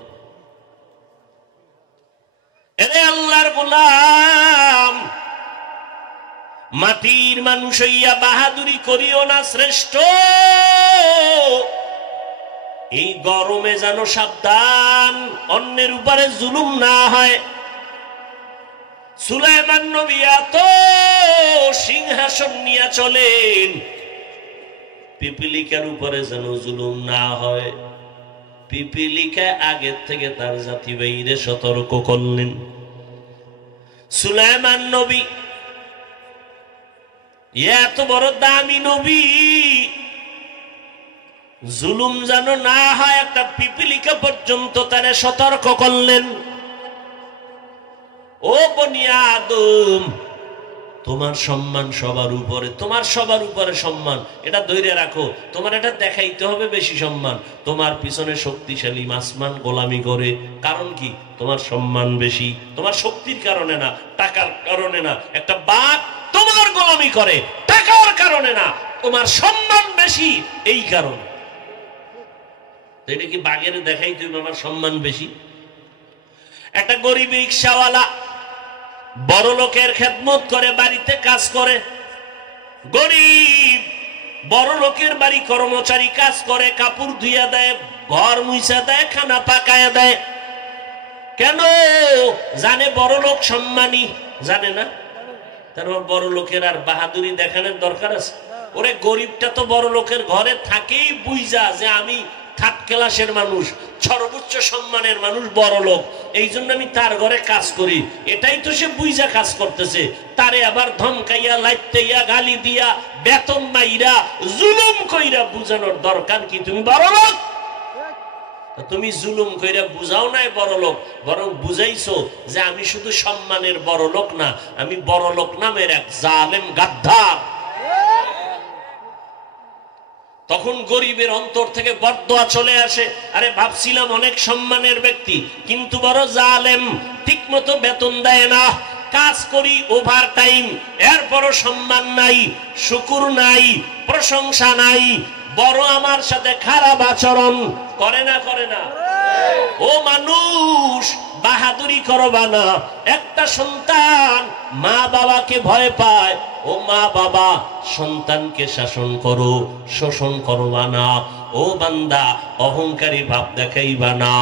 এরে আল্লাহর গোলাম, মাটির মানুষ হইয়া বাহাদুরি করিও না শ্রেষ্ঠ, এই গরমে যেন সাবধান অন্যের উপরে জুলুম না হয়। সুলাইমান নবী এত সিংহাসন নিয়ে চলেন, পিপিলিকার উপরে যেন জুলুম না হয়। পিপিলিকা আগের থেকে তার জাতি ভাইরে সতর্ক করলেন। সুলাইমান নবী এত বড় দামি নবী, জুলুম যেন না হয় একটা পিপিলিকা পর্যন্ত তারা সতর্ক করলেন। ও বনি আদম, তোমার সম্মান সবার উপরে, তোমার সবার উপরে সম্মান, এটা ধরে রাখো। তোমার এটা দেখাইতে হবে বেশি সম্মান। তোমার পিছনে শক্তিশালী আসমান গোলামি করে, কারণ কি? তোমার সম্মান বেশি। তোমার শক্তির কারণে না, টাকার কারণে না। একটা বাঘ তোমার গোলামি করে টাকার কারণে না, তোমার সম্মান বেশি এই কারণে। এটা কি বাঘের দেখাইতে হবে আমার সম্মান বেশি? একটা গরিব রিক্সাওয়ালা বড় লোকের খেদমত করে, বাড়িতে কাজ করে। গরিব বড় লোকের বাড়ি কর্মচারী কাজ করে, কাপড় ধুইয়া দেয়, ঘর মুছা দেয়, খানা পাকায়া দেয়। কেন? জানে বড় লোক সম্মানী। জানে না? তারপর বড় লোকের আর বাহাদুরি দেখানোর দরকার আছে? ওরে গরিবটা তো বড় লোকের ঘরে থাকেই বুঝা যে আমি থার্ড ক্লাসের মানুষ, সর্বোচ্চ সম্মানের মানুষ বড় লোক, এই জন্য আমি তার ঘরে কাজ করি। এটাই তো সে বুঝা কাজ করতেছে। তারে আবার ধমকাইয়া, লাইতেইয়া, গালি দিয়া, বেতন মাইরা, জুলুম কইরা বুঝানোর দরকার কি? তুমি বড় লোক, তুমি জুলুম কইরা বুঝাও নাই বড় লোক, বরং বুঝাইছো যে আমি শুধু সম্মানের বড় লোক না, আমি বড় লোক নামের এক জালেম গাদ্দার। তখন গরিবের অন্তর থেকে বরদোয়া চলে আসে, আরে ভাবছিলাম অনেক সম্মানের ব্যক্তি, কিন্তু বড় জালেম, ঠিক মতো বেতন দেয় না, কাজ করি ওভার টাইম, এরপরও সম্মান নাই, শুকুর নাই, প্রশংসা নাই, বড় আমার সাথে খারাপ আচরণ করে না। করে না? ও মানুষ, বাহাদুরি করবা না। একটা সন্তান মা বাবাকে ভয় পায়, ও মা বাবা সন্তানকে শাসন করো, শোষণ করবা না। ও বান্দা, অহংকারী ভাব দেখাইবা না।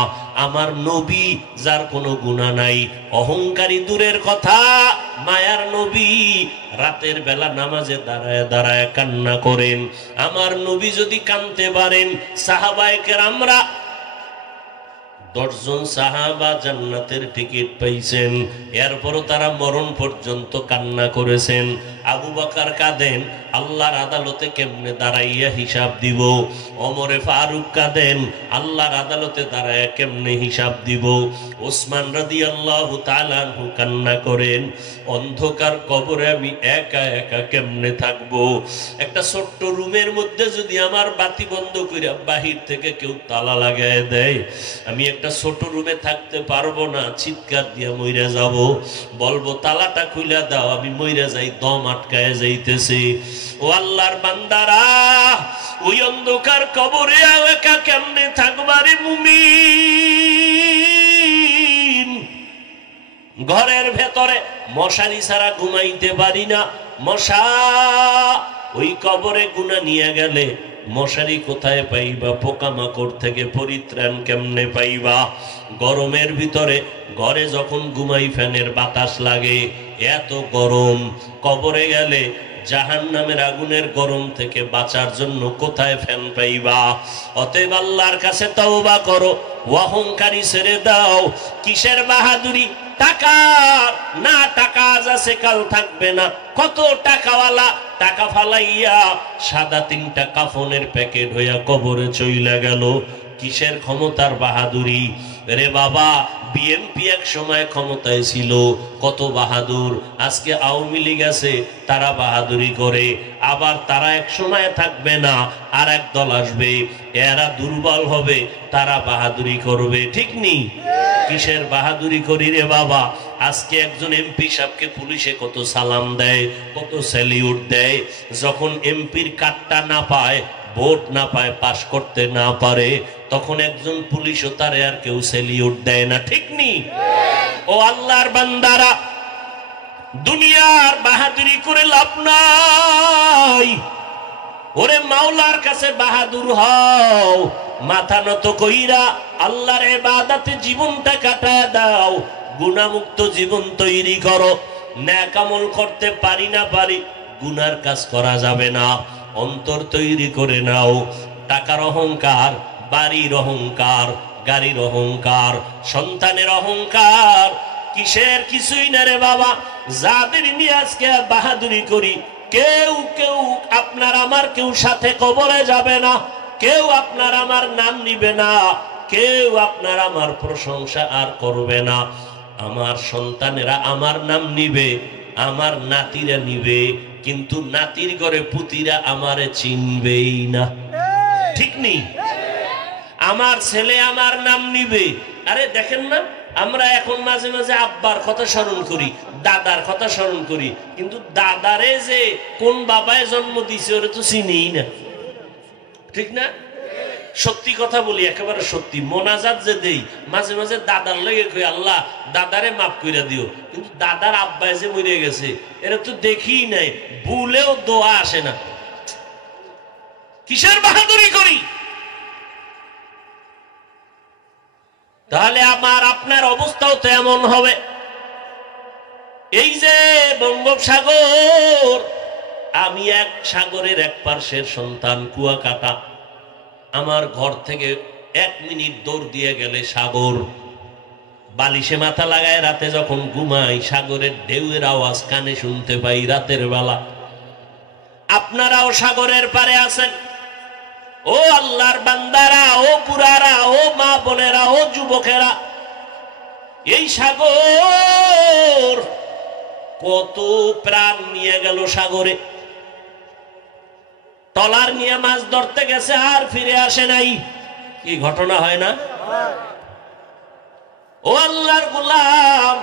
আমার নবী যার কোনো গুনাহ নাই, অহংকারী দূরের কথা, মায়ার নবী রাতের বেলা নামাজে দাঁড়ায় দাঁড়ায় কান্না করেন। আমার নবী যদি কাঁদতে পারেন, সাহাবায়ে কেরামরা 10 জন সাহাবা জান্নাতের টিকিট পাইছেন, এরপরও তারা মরণ পর্যন্ত কান্না করেছেন। আবু বকর কাঁদেন, আল্লাহর আদালতে কেমনে দাঁড়াইয়া হিসাব দিব। ওমরে ফারুক কাঁদেন, আল্লাহর আদালতে দাঁড়াইয়া কেমনে হিসাব দিব। ওসমান রাদিয়াল্লাহু তাআলা আনহু কান্না করেন, অন্ধকার কবরে আমি একা একা কেমনে থাকবো। একটা ছোট্ট রুমের মধ্যে যদি আমার বাতি বন্ধ করে বাহির থেকে কেউ তালা লাগায় দেয়, আমি একটা ছোট রুমে থাকতে পারবো না, চিৎকার দিয়ে মইরা যাব, বলবো তালাটা খুলে দাও, আমি মইরা যাই, দম আটকায় যাইতেছে। ও আল্লাহর বান্দারা, ওই অন্ধকার কবরে একা কেমনে থাকবারে মুমিন। ঘরের ভেতরে মশারি ছাড়া ঘুমাইতে পারি না, মশা ওই কবরে গুনা নিয়ে গেলে মশারি কোথায় পাইবা? পোকামাকড় থেকে পরিত্রাণ কেমনে পাইবা? গরমের ভিতরে ঘরে যখন ঘুমাই ফ্যানের বাতাস লাগে, এত গরম। কবরে গেলে জাহান্নামের আগুনের গরম থেকে বাঁচার জন্য কোথায় ফ্যান পাইবা? অতএব আল্লাহর কাছে তওবা করো, অহংকারী ছেড়ে দাও। কিসের বাহাদুরি? টাকার না, টাকা আজ আছে কাল থাকবে না। কত টাকাওয়ালা টাকা ফালাইয়া সাদা 3টা কাফনের প্যাকেট হইয়া কবরে চইলা গেল। কিসের ক্ষমতার বাহাদুরি? রে বাবা, বিএনপি এক সময় ক্ষমতায় ছিল, কত বাহাদুর। আজকে আওয়ামী লীগ আছে, তারা বাহাদুরি করে। আবার তারা এক সময় থাকবে না, আর এক দল আসবে, এরা দুর্বল হবে, তারা বাহাদুরি করবে। ঠিক নেই? কিসের বাহাদুরি করি রে বাবা? আজকে একজন এমপি সাহেবকে পুলিশে কত সালাম দেয়, কত স্যালিউট দেয়। যখন এমপির কার্ডটা না পায়, ভোট না পায়, পাশ করতে না পারে, তখন একজন পুলিশও তারে আর কেউ স্যালিউট দেয় না। ঠিক নেই? ও আল্লাহর বান্দারা, দুনিয়ার বাহাদুরি করে লাভ নাই। ওরে মাওলার কাছে বাহাদুর হও, মাথা নত কইরা আল্লাহর ইবাদতে জীবনটা কাটায় দাও, গুনাহমুক্ত জীবন তৈরি করো। নেক আমল করতে পারি না পারি, গুনার কাজ করা যাবে না। অন্তর তৈরি করে নাও। টাকার অহংকার, বাড়ির অহংকার, গাড়ির অহংকার, সন্তানের অহংকার কিসের কিছুই না রে বাবা। যাদের নিয়ে আজকে বাহাদুরি করি, কেউ কেউ আপনার আমার কেউ সাথে কবরে যাবে না, কেউ আপনার আমার নাম নিবে না, কেউ আপনার আমার প্রশংসা আর করবে না। আমার সন্তানেরা আমার নাম নিবে, আমার নাতিরা নিবে, কিন্তু নাতির ঘরে পুতিরা আমারে চিনবেই না। ঠিক নেই? আমার ছেলে আমার নাম নিবে। আরে দেখেন না, আমরা এখন মাঝে মাঝে আব্বার কথা স্মরণ করি, দাদার কথা স্মরণ করি, কিন্তু দাদারে যে কোন বাবায় জন্ম দিছে ওরে তো চিনিই না। ঠিক না? সত্যি কথা বলি, একেবারে সত্যি। মোনাজাত যে দেই মাঝে মাঝে দাদার লগে কই আল্লাহ দাদারে মাফ কইরা দিও, কিন্তু দাদার আব্বায় যে মরে গেছে এরা তো দেখিই নাই, ভুলেও দোয়া আসে না। কিসের বাহাদুরি করি? তাহলে আমার আপনার অবস্থাও তো এমন হবে। এই যে বঙ্গোপসাগর, আমি এক সাগরের এক পার্শ্বের সন্তান, কুয়াকাটা। আমার ঘর থেকে 1 মিনিট দৌড় দিয়ে গেলে সাগর। বালিশে মাথা লাগায় রাতে যখন ঘুমাই, সাগরের ঢেউয়ের আওয়াজ কানে শুনতে পাই রাতের বেলা। আপনারাও সাগরের পারে আছেন। ও আল্লাহর বান্দারা, ও বুড়ারা, ও মা বোনেরা, ও যুবকেরা, এই সাগর কত প্রাণ নিয়ে গেল সাগরে। টলার নিয়ে মাছ ধরতে গেছে আর ফিরে আসে নাই। কি ঘটনা হয় না? ও আল্লাহর গোলাম,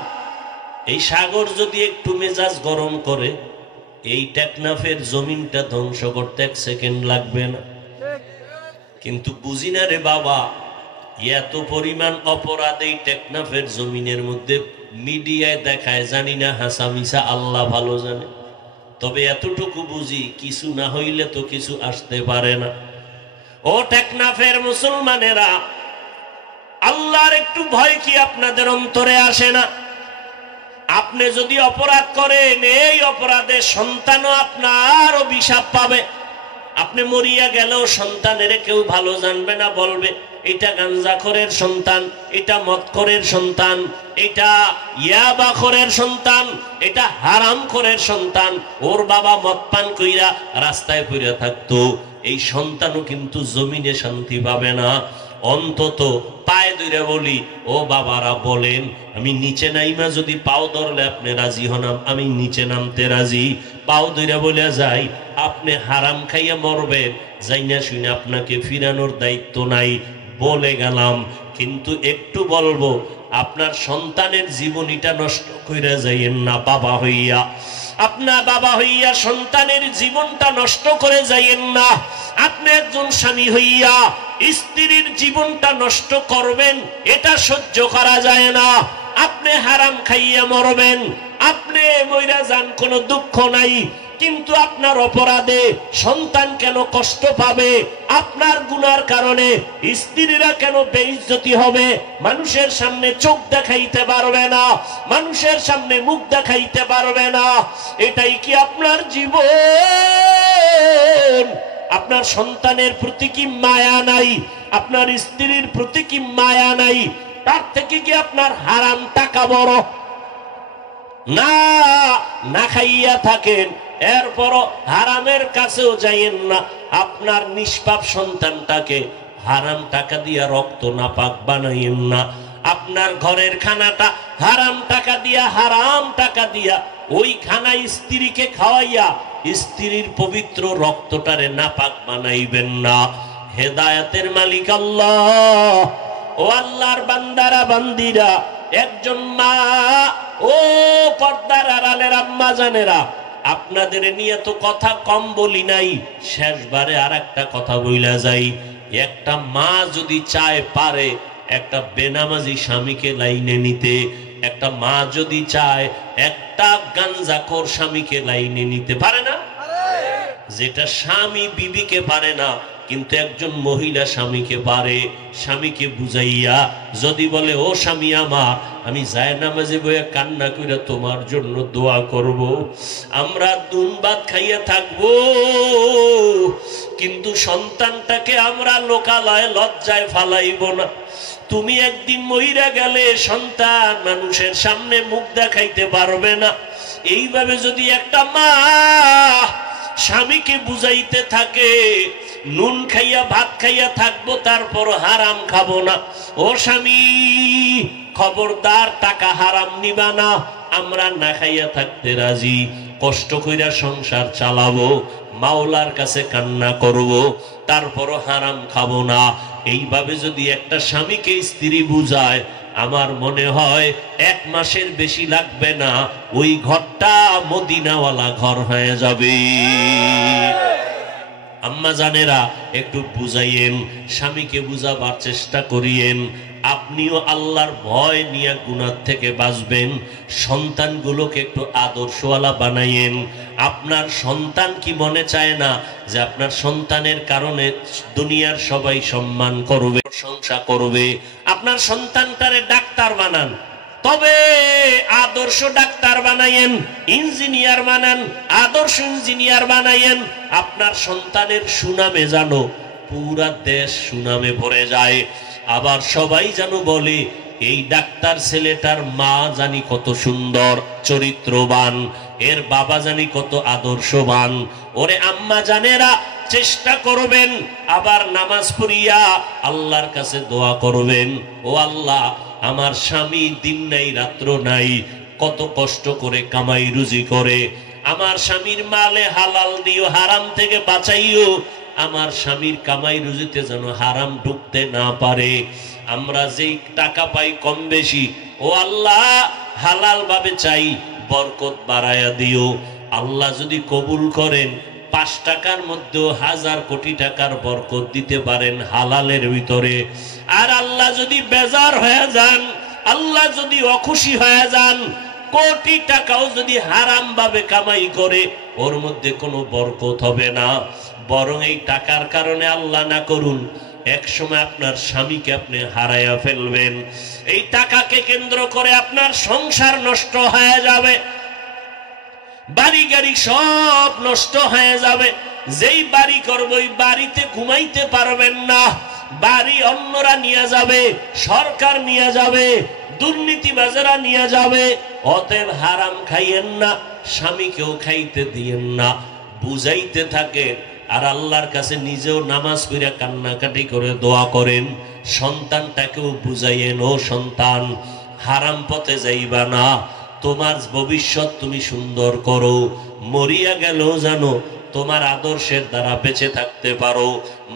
এই সাগর যদি একটু মেজাজ গরম করে, এই টেকনাফের জমিনটা ধ্বংস করতে 1 সেকেন্ড লাগবে না। কিন্তু বুঝি না রে বাবা, এত পরিমাণ অপরাধ এই টেকনাফের জমিনের মধ্যে মিডিয়ায় দেখায়, জানি না হাসা মিশা আল্লাহ ভালো জানে। তবে এতটুকু বুঝি, কিছু না হইলে তো কিছু আসতে পারে না। ও টেকনাফের মুসলমানেরা, আল্লাহর একটু ভয় কি আপনাদের অন্তরে আসে না? আপনি যদি অপরাধ করেন, এই অপরাধে সন্তানও আপনার অভিশাপ পাবে। আপনি মরিয়া গেলেও সন্তানের কেউ ভালো জানবে না, বলবে এটা গাঞ্জাখোরের সন্তান, এটা মদখোরের সন্তান, এটা ইয়াবাখোরের সন্তান, এটা হারামখোরের সন্তান। ওর বাবা মদ পান কইরা রাস্তায় পড়ে থাকতো, এই সন্তানও কিন্তু জমিনে শান্তি পাবে না। অন্তত পায়ে ধরে বলি, ও বাবারা বলেন, আমি নিচে নাইমা যদি পাও ধরলে আপনি রাজি হন, আমি নিচে নামতে রাজি। পাও ধরে বলে যাই, আপনি হারাম খাইয়া মরবেন, যাই না শুনে আপনাকে ফিরানোর দায়িত্ব নাই, বলে গেলাম। কিন্তু একটু বলবো, আপনার সন্তানের জীবনীটা নষ্ট কইরা যাইয়েন না বাবা হইয়া। আপনার বাবা হইয়া সন্তানের জীবনটা নষ্ট করে যাইয়েন না। আপনি একজন স্বামী হইয়া স্ত্রীর জীবনটা নষ্ট করবেন, এটা সহ্য করা যায় না। আপনি হারাম খাইয়া মরবেন, আপনি মইরা যান, কোনো দুঃখ নাই, কিন্তু আপনার অপরাধে সন্তান কেন কষ্ট পাবে? আপনার গুনার কারণে স্ত্রীরা কেন বেইজ্জতি হবে? মানুষের সামনে চোখ দেখাইতে পারবে না, মানুষের সামনে মুখ দেখাইতে পারবে না। এটাই কি আপনার জীবন? আপনার সন্তানের প্রতি কি মায়া নাই? আপনার স্ত্রীর প্রতি কি মায়া নাই? তার থেকে কি আপনার হারাম টাকা বড়? না, না খাইয়া থাকেন, এরপরও হারামের কাছেও যাইয়েন না। আপনার নিষ্পাপ সন্তানটাকে হারাম টাকা দিয়া রক্ত নাপাক বানাইয়েন না। আপনার ঘরের খানাটা হারাম টাকা দিয়া, হারাম টাকা দিয়া ওই খানা স্ত্রীকে খাওয়াইয়া স্ত্রীর পবিত্র রক্তটারে নাপাক বানাইবেন না। হেদায়েতের মালিক আল্লাহ। ও আল্লাহর বান্দারা বান্দিরা, একজন মা, ও পর্দার আড়ালের আম্মা জানেরা, আপনাদের নিয়ে তো কথা কম বলি নাই, শেষবারে আর একটা কথা বইলা যাই। একটা মা যদি চায় পারে একটা বেনামাজি স্বামীকে লাইনে নিতে, একটা মা যদি চায় একটা গাঞ্জাখোর স্বামীকে লাইনে নিতে পারে না, যেটা স্বামী বিবিকে পারে না, কিন্তু একজন মহিলা স্বামীকে পারে। স্বামীকে বুঝাইয়া যদি বলে, ও স্বামী আমার, আমি জায়নামাজে বইয়া কান্না কইরা তোমার জন্য দোয়া করব, আমরা দুন ভাত খাইয়া থাকবো, কিন্তু সন্তানটাকে আমরা লোকালয়ে লজ্জায় ফালাইব না। তুমি একদিন মইরা গেলে সন্তান মানুষের সামনে মুখ দেখাইতে পারবে না। এইভাবে যদি একটা মা স্বামীকে বুঝাইতে থাকে, নুন খাইয়া ভাত খাইয়া থাকবো, তারপর হারাম খাবো না। ও স্বামী, খবরদার টাকা হারাম নিবা না, আমরা না খাইয়া থাকতে রাজি, কষ্ট কইরা সংসার চালাবো, মাওলার কাছে কান্না করব, তারপরও হারাম খাবো না। এইভাবে যদি একটা স্বামীকে স্ত্রী বুঝায়, আমার মনে হয় 1 মাসের বেশি লাগবে না, ওই ঘরটা মদিনাওয়ালা ঘর হয়ে যাবে। আম্মা জানেরা, একটু বুঝাইয়েন, স্বামীকে বুঝাবার চেষ্টা করিয়েন। আপনিও আল্লাহর ভয় নিয়ে গুনাহ থেকে বাঁচবেন। সন্তানগুলোকে একটু আদর্শওয়ালা বানাইয়েন। আপনার সন্তান কি মনে চায় না যে আপনার সন্তানের কারণে দুনিয়ার সবাই সম্মান করবে, প্রশংসা করবে? আপনার সন্তানটারে ডাক্তার বানান, তবে আদর্শ ডাক্তার বানাইয়েন, ইঞ্জিনিয়ার বানান, আদর্শ ইঞ্জিনিয়ার বানাইয়েন। আপনার সন্তানের সুনামে জানো পুরা দেশ সুনামে ভরে যায়। আবার সবাই যেন বলে, এই ডাক্তার ছেলেটার মা জানি কত সুন্দর চরিত্রবান, এর বাবা জানি কত আদর্শবান। ওরে আম্মা জানেরা, চেষ্টা করবেন, আবার নামাজ পড়িয়া আল্লাহর কাছে দোয়া করবেন, ও আল্লাহ, আমার স্বামী দিন নাই রাত্র নাই, কত কষ্ট করে কামাই রুজি করে, আমার স্বামীর মালে হালাল দিও, হারাম থেকে বাঁচাইও, আমার স্বামীর কামাই রুজিতে যেন হারাম ঢুকতে না পারে। আমরা যেই টাকা পাই কম বেশি, ও আল্লাহ, হালাল ভাবে চাই, বরকত বাড়ায়া দিও। আল্লাহ যদি কবুল করেন, 5 টাকার মধ্যেও 1000 কোটি টাকার বরকত দিতে পারেন হালালের ভিতরে। আর আল্লাহ যদি বেজার হয়ে যান, আল্লাহ যদি অখুশি হয়ে যান, কোটি টাকাও যদি হারাম ভাবে কামাই করে, ওর মধ্যে কোনো বরকত হবে না। বরং এই টাকার কারণে আল্লাহ না করুন, এক সময় আপনার স্বামীকে আপনি হারাইয়া ফেলবেন। এই টাকাকে কেন্দ্র করে আপনার সংসার নষ্ট হয়ে যাবে, বাড়ি গাড়ি সব নষ্ট হয়ে যাবে। যেই বাড়ি করবো ওই বাড়িতে ঘুমাইতে পারবেন না, বাড়ি অন্যরা নিয়ে যাবে, সরকার নিয়ে যাবে, দুর্নীতিবাজেরা নিয়ে যাবে। অতএব হারাম খাইয়েন না, স্বামীকেও খাইতে দিয়েন না, বুঝাইতে থাকেন। আর আল্লাহর কাছে নিজেও নামাজ পড়ে কান্নাকাটি করে দোয়া করেন। সন্তানটাকেও বুঝাইয়েন, ও সন্তান, হারাম পথে যাইবা না, তোমার ভবিষ্যৎ তুমি সুন্দর করো, মরিয়া গেলেও জানো তোমার আদর্শের দ্বারা বেঁচে থাকতে পারো।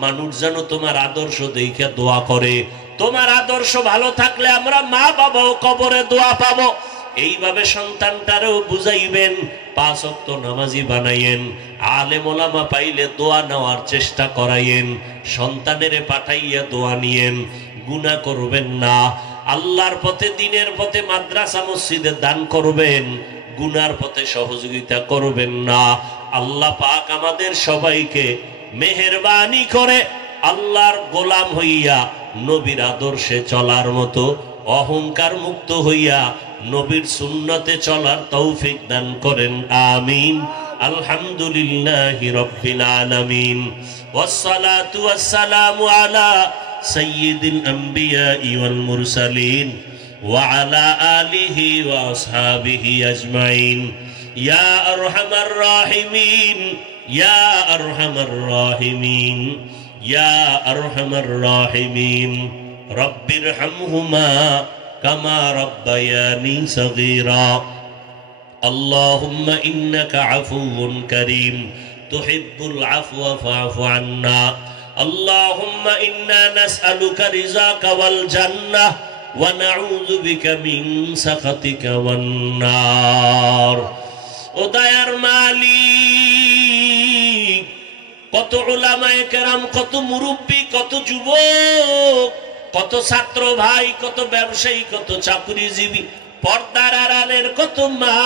মানুষ যেন তোমার আদর্শ দেখে দোয়া করে। তোমার আদর্শ ভালো থাকলে আমরা মা বাবাও কবরে দোয়া পাবো। এইভাবে সন্তানটারেও বুঝাইবেন, 5 ওয়াক্ত নামাজি বানাইয়েন, আলেম ওলামা পাইলে দোয়া নেওয়ার চেষ্টা করাইয়েন, সন্তানেরে পাঠাইয়া দোয়া নিয়েন। গুনাহ করবেন না, আল্লাহর পথে দ্বীনের পথে মাদ্রাসা মসজিদে দান করবেন, গুনার পথে সহযোগিতা করবেন না। আল্লাহ পাক আমাদের সবাইকে মেহেরবানি করে আল্লাহর গোলাম হইয়া নবীর আদর্শে চলার মতো অহংকার মুক্ত হইয়া নবীর সুন্নতে চলার তৌফিক দান করেন, আমিন। আলহামদুলিল্লাহি রাব্বিল আলামিন, ওয়াসসালাতু ওয়াসসালামু আলা সাইয়্যিদিল আমবিয়াই ওয়াল মুরসালিন ওয়া আলা আলিহি ওয়া আসহাবিহি আজমাইন। ইয়া আরহামার রাহিমিন, ইয়া আরহামার রাহিমিন, ইয়া আরহামার রাহিমিন। রব্বিরহামহুমা কামা রাব্বায়ানি সগীরা। আল্লাহুম্মা ইন্নাকা আফুউন কারীম তুহিব্বুল আফওয়া ফা'ফু আন্না। আল্লাহুম্মা ইন্না নাসআলুকা রিযাকা ওয়াল জান্নাহ ওয়া নাউযু বিকা মিন সাখাতিকা ওয়ান নার। ও দয়ার মালিক, কত উলামায়ে কেরাম, কত মুরব্বী, কত যুবক, কত ছাত্র ভাই, কত ব্যবসায়ী, কত চাকরিজীবী, পর্দার আড়ালের কত মা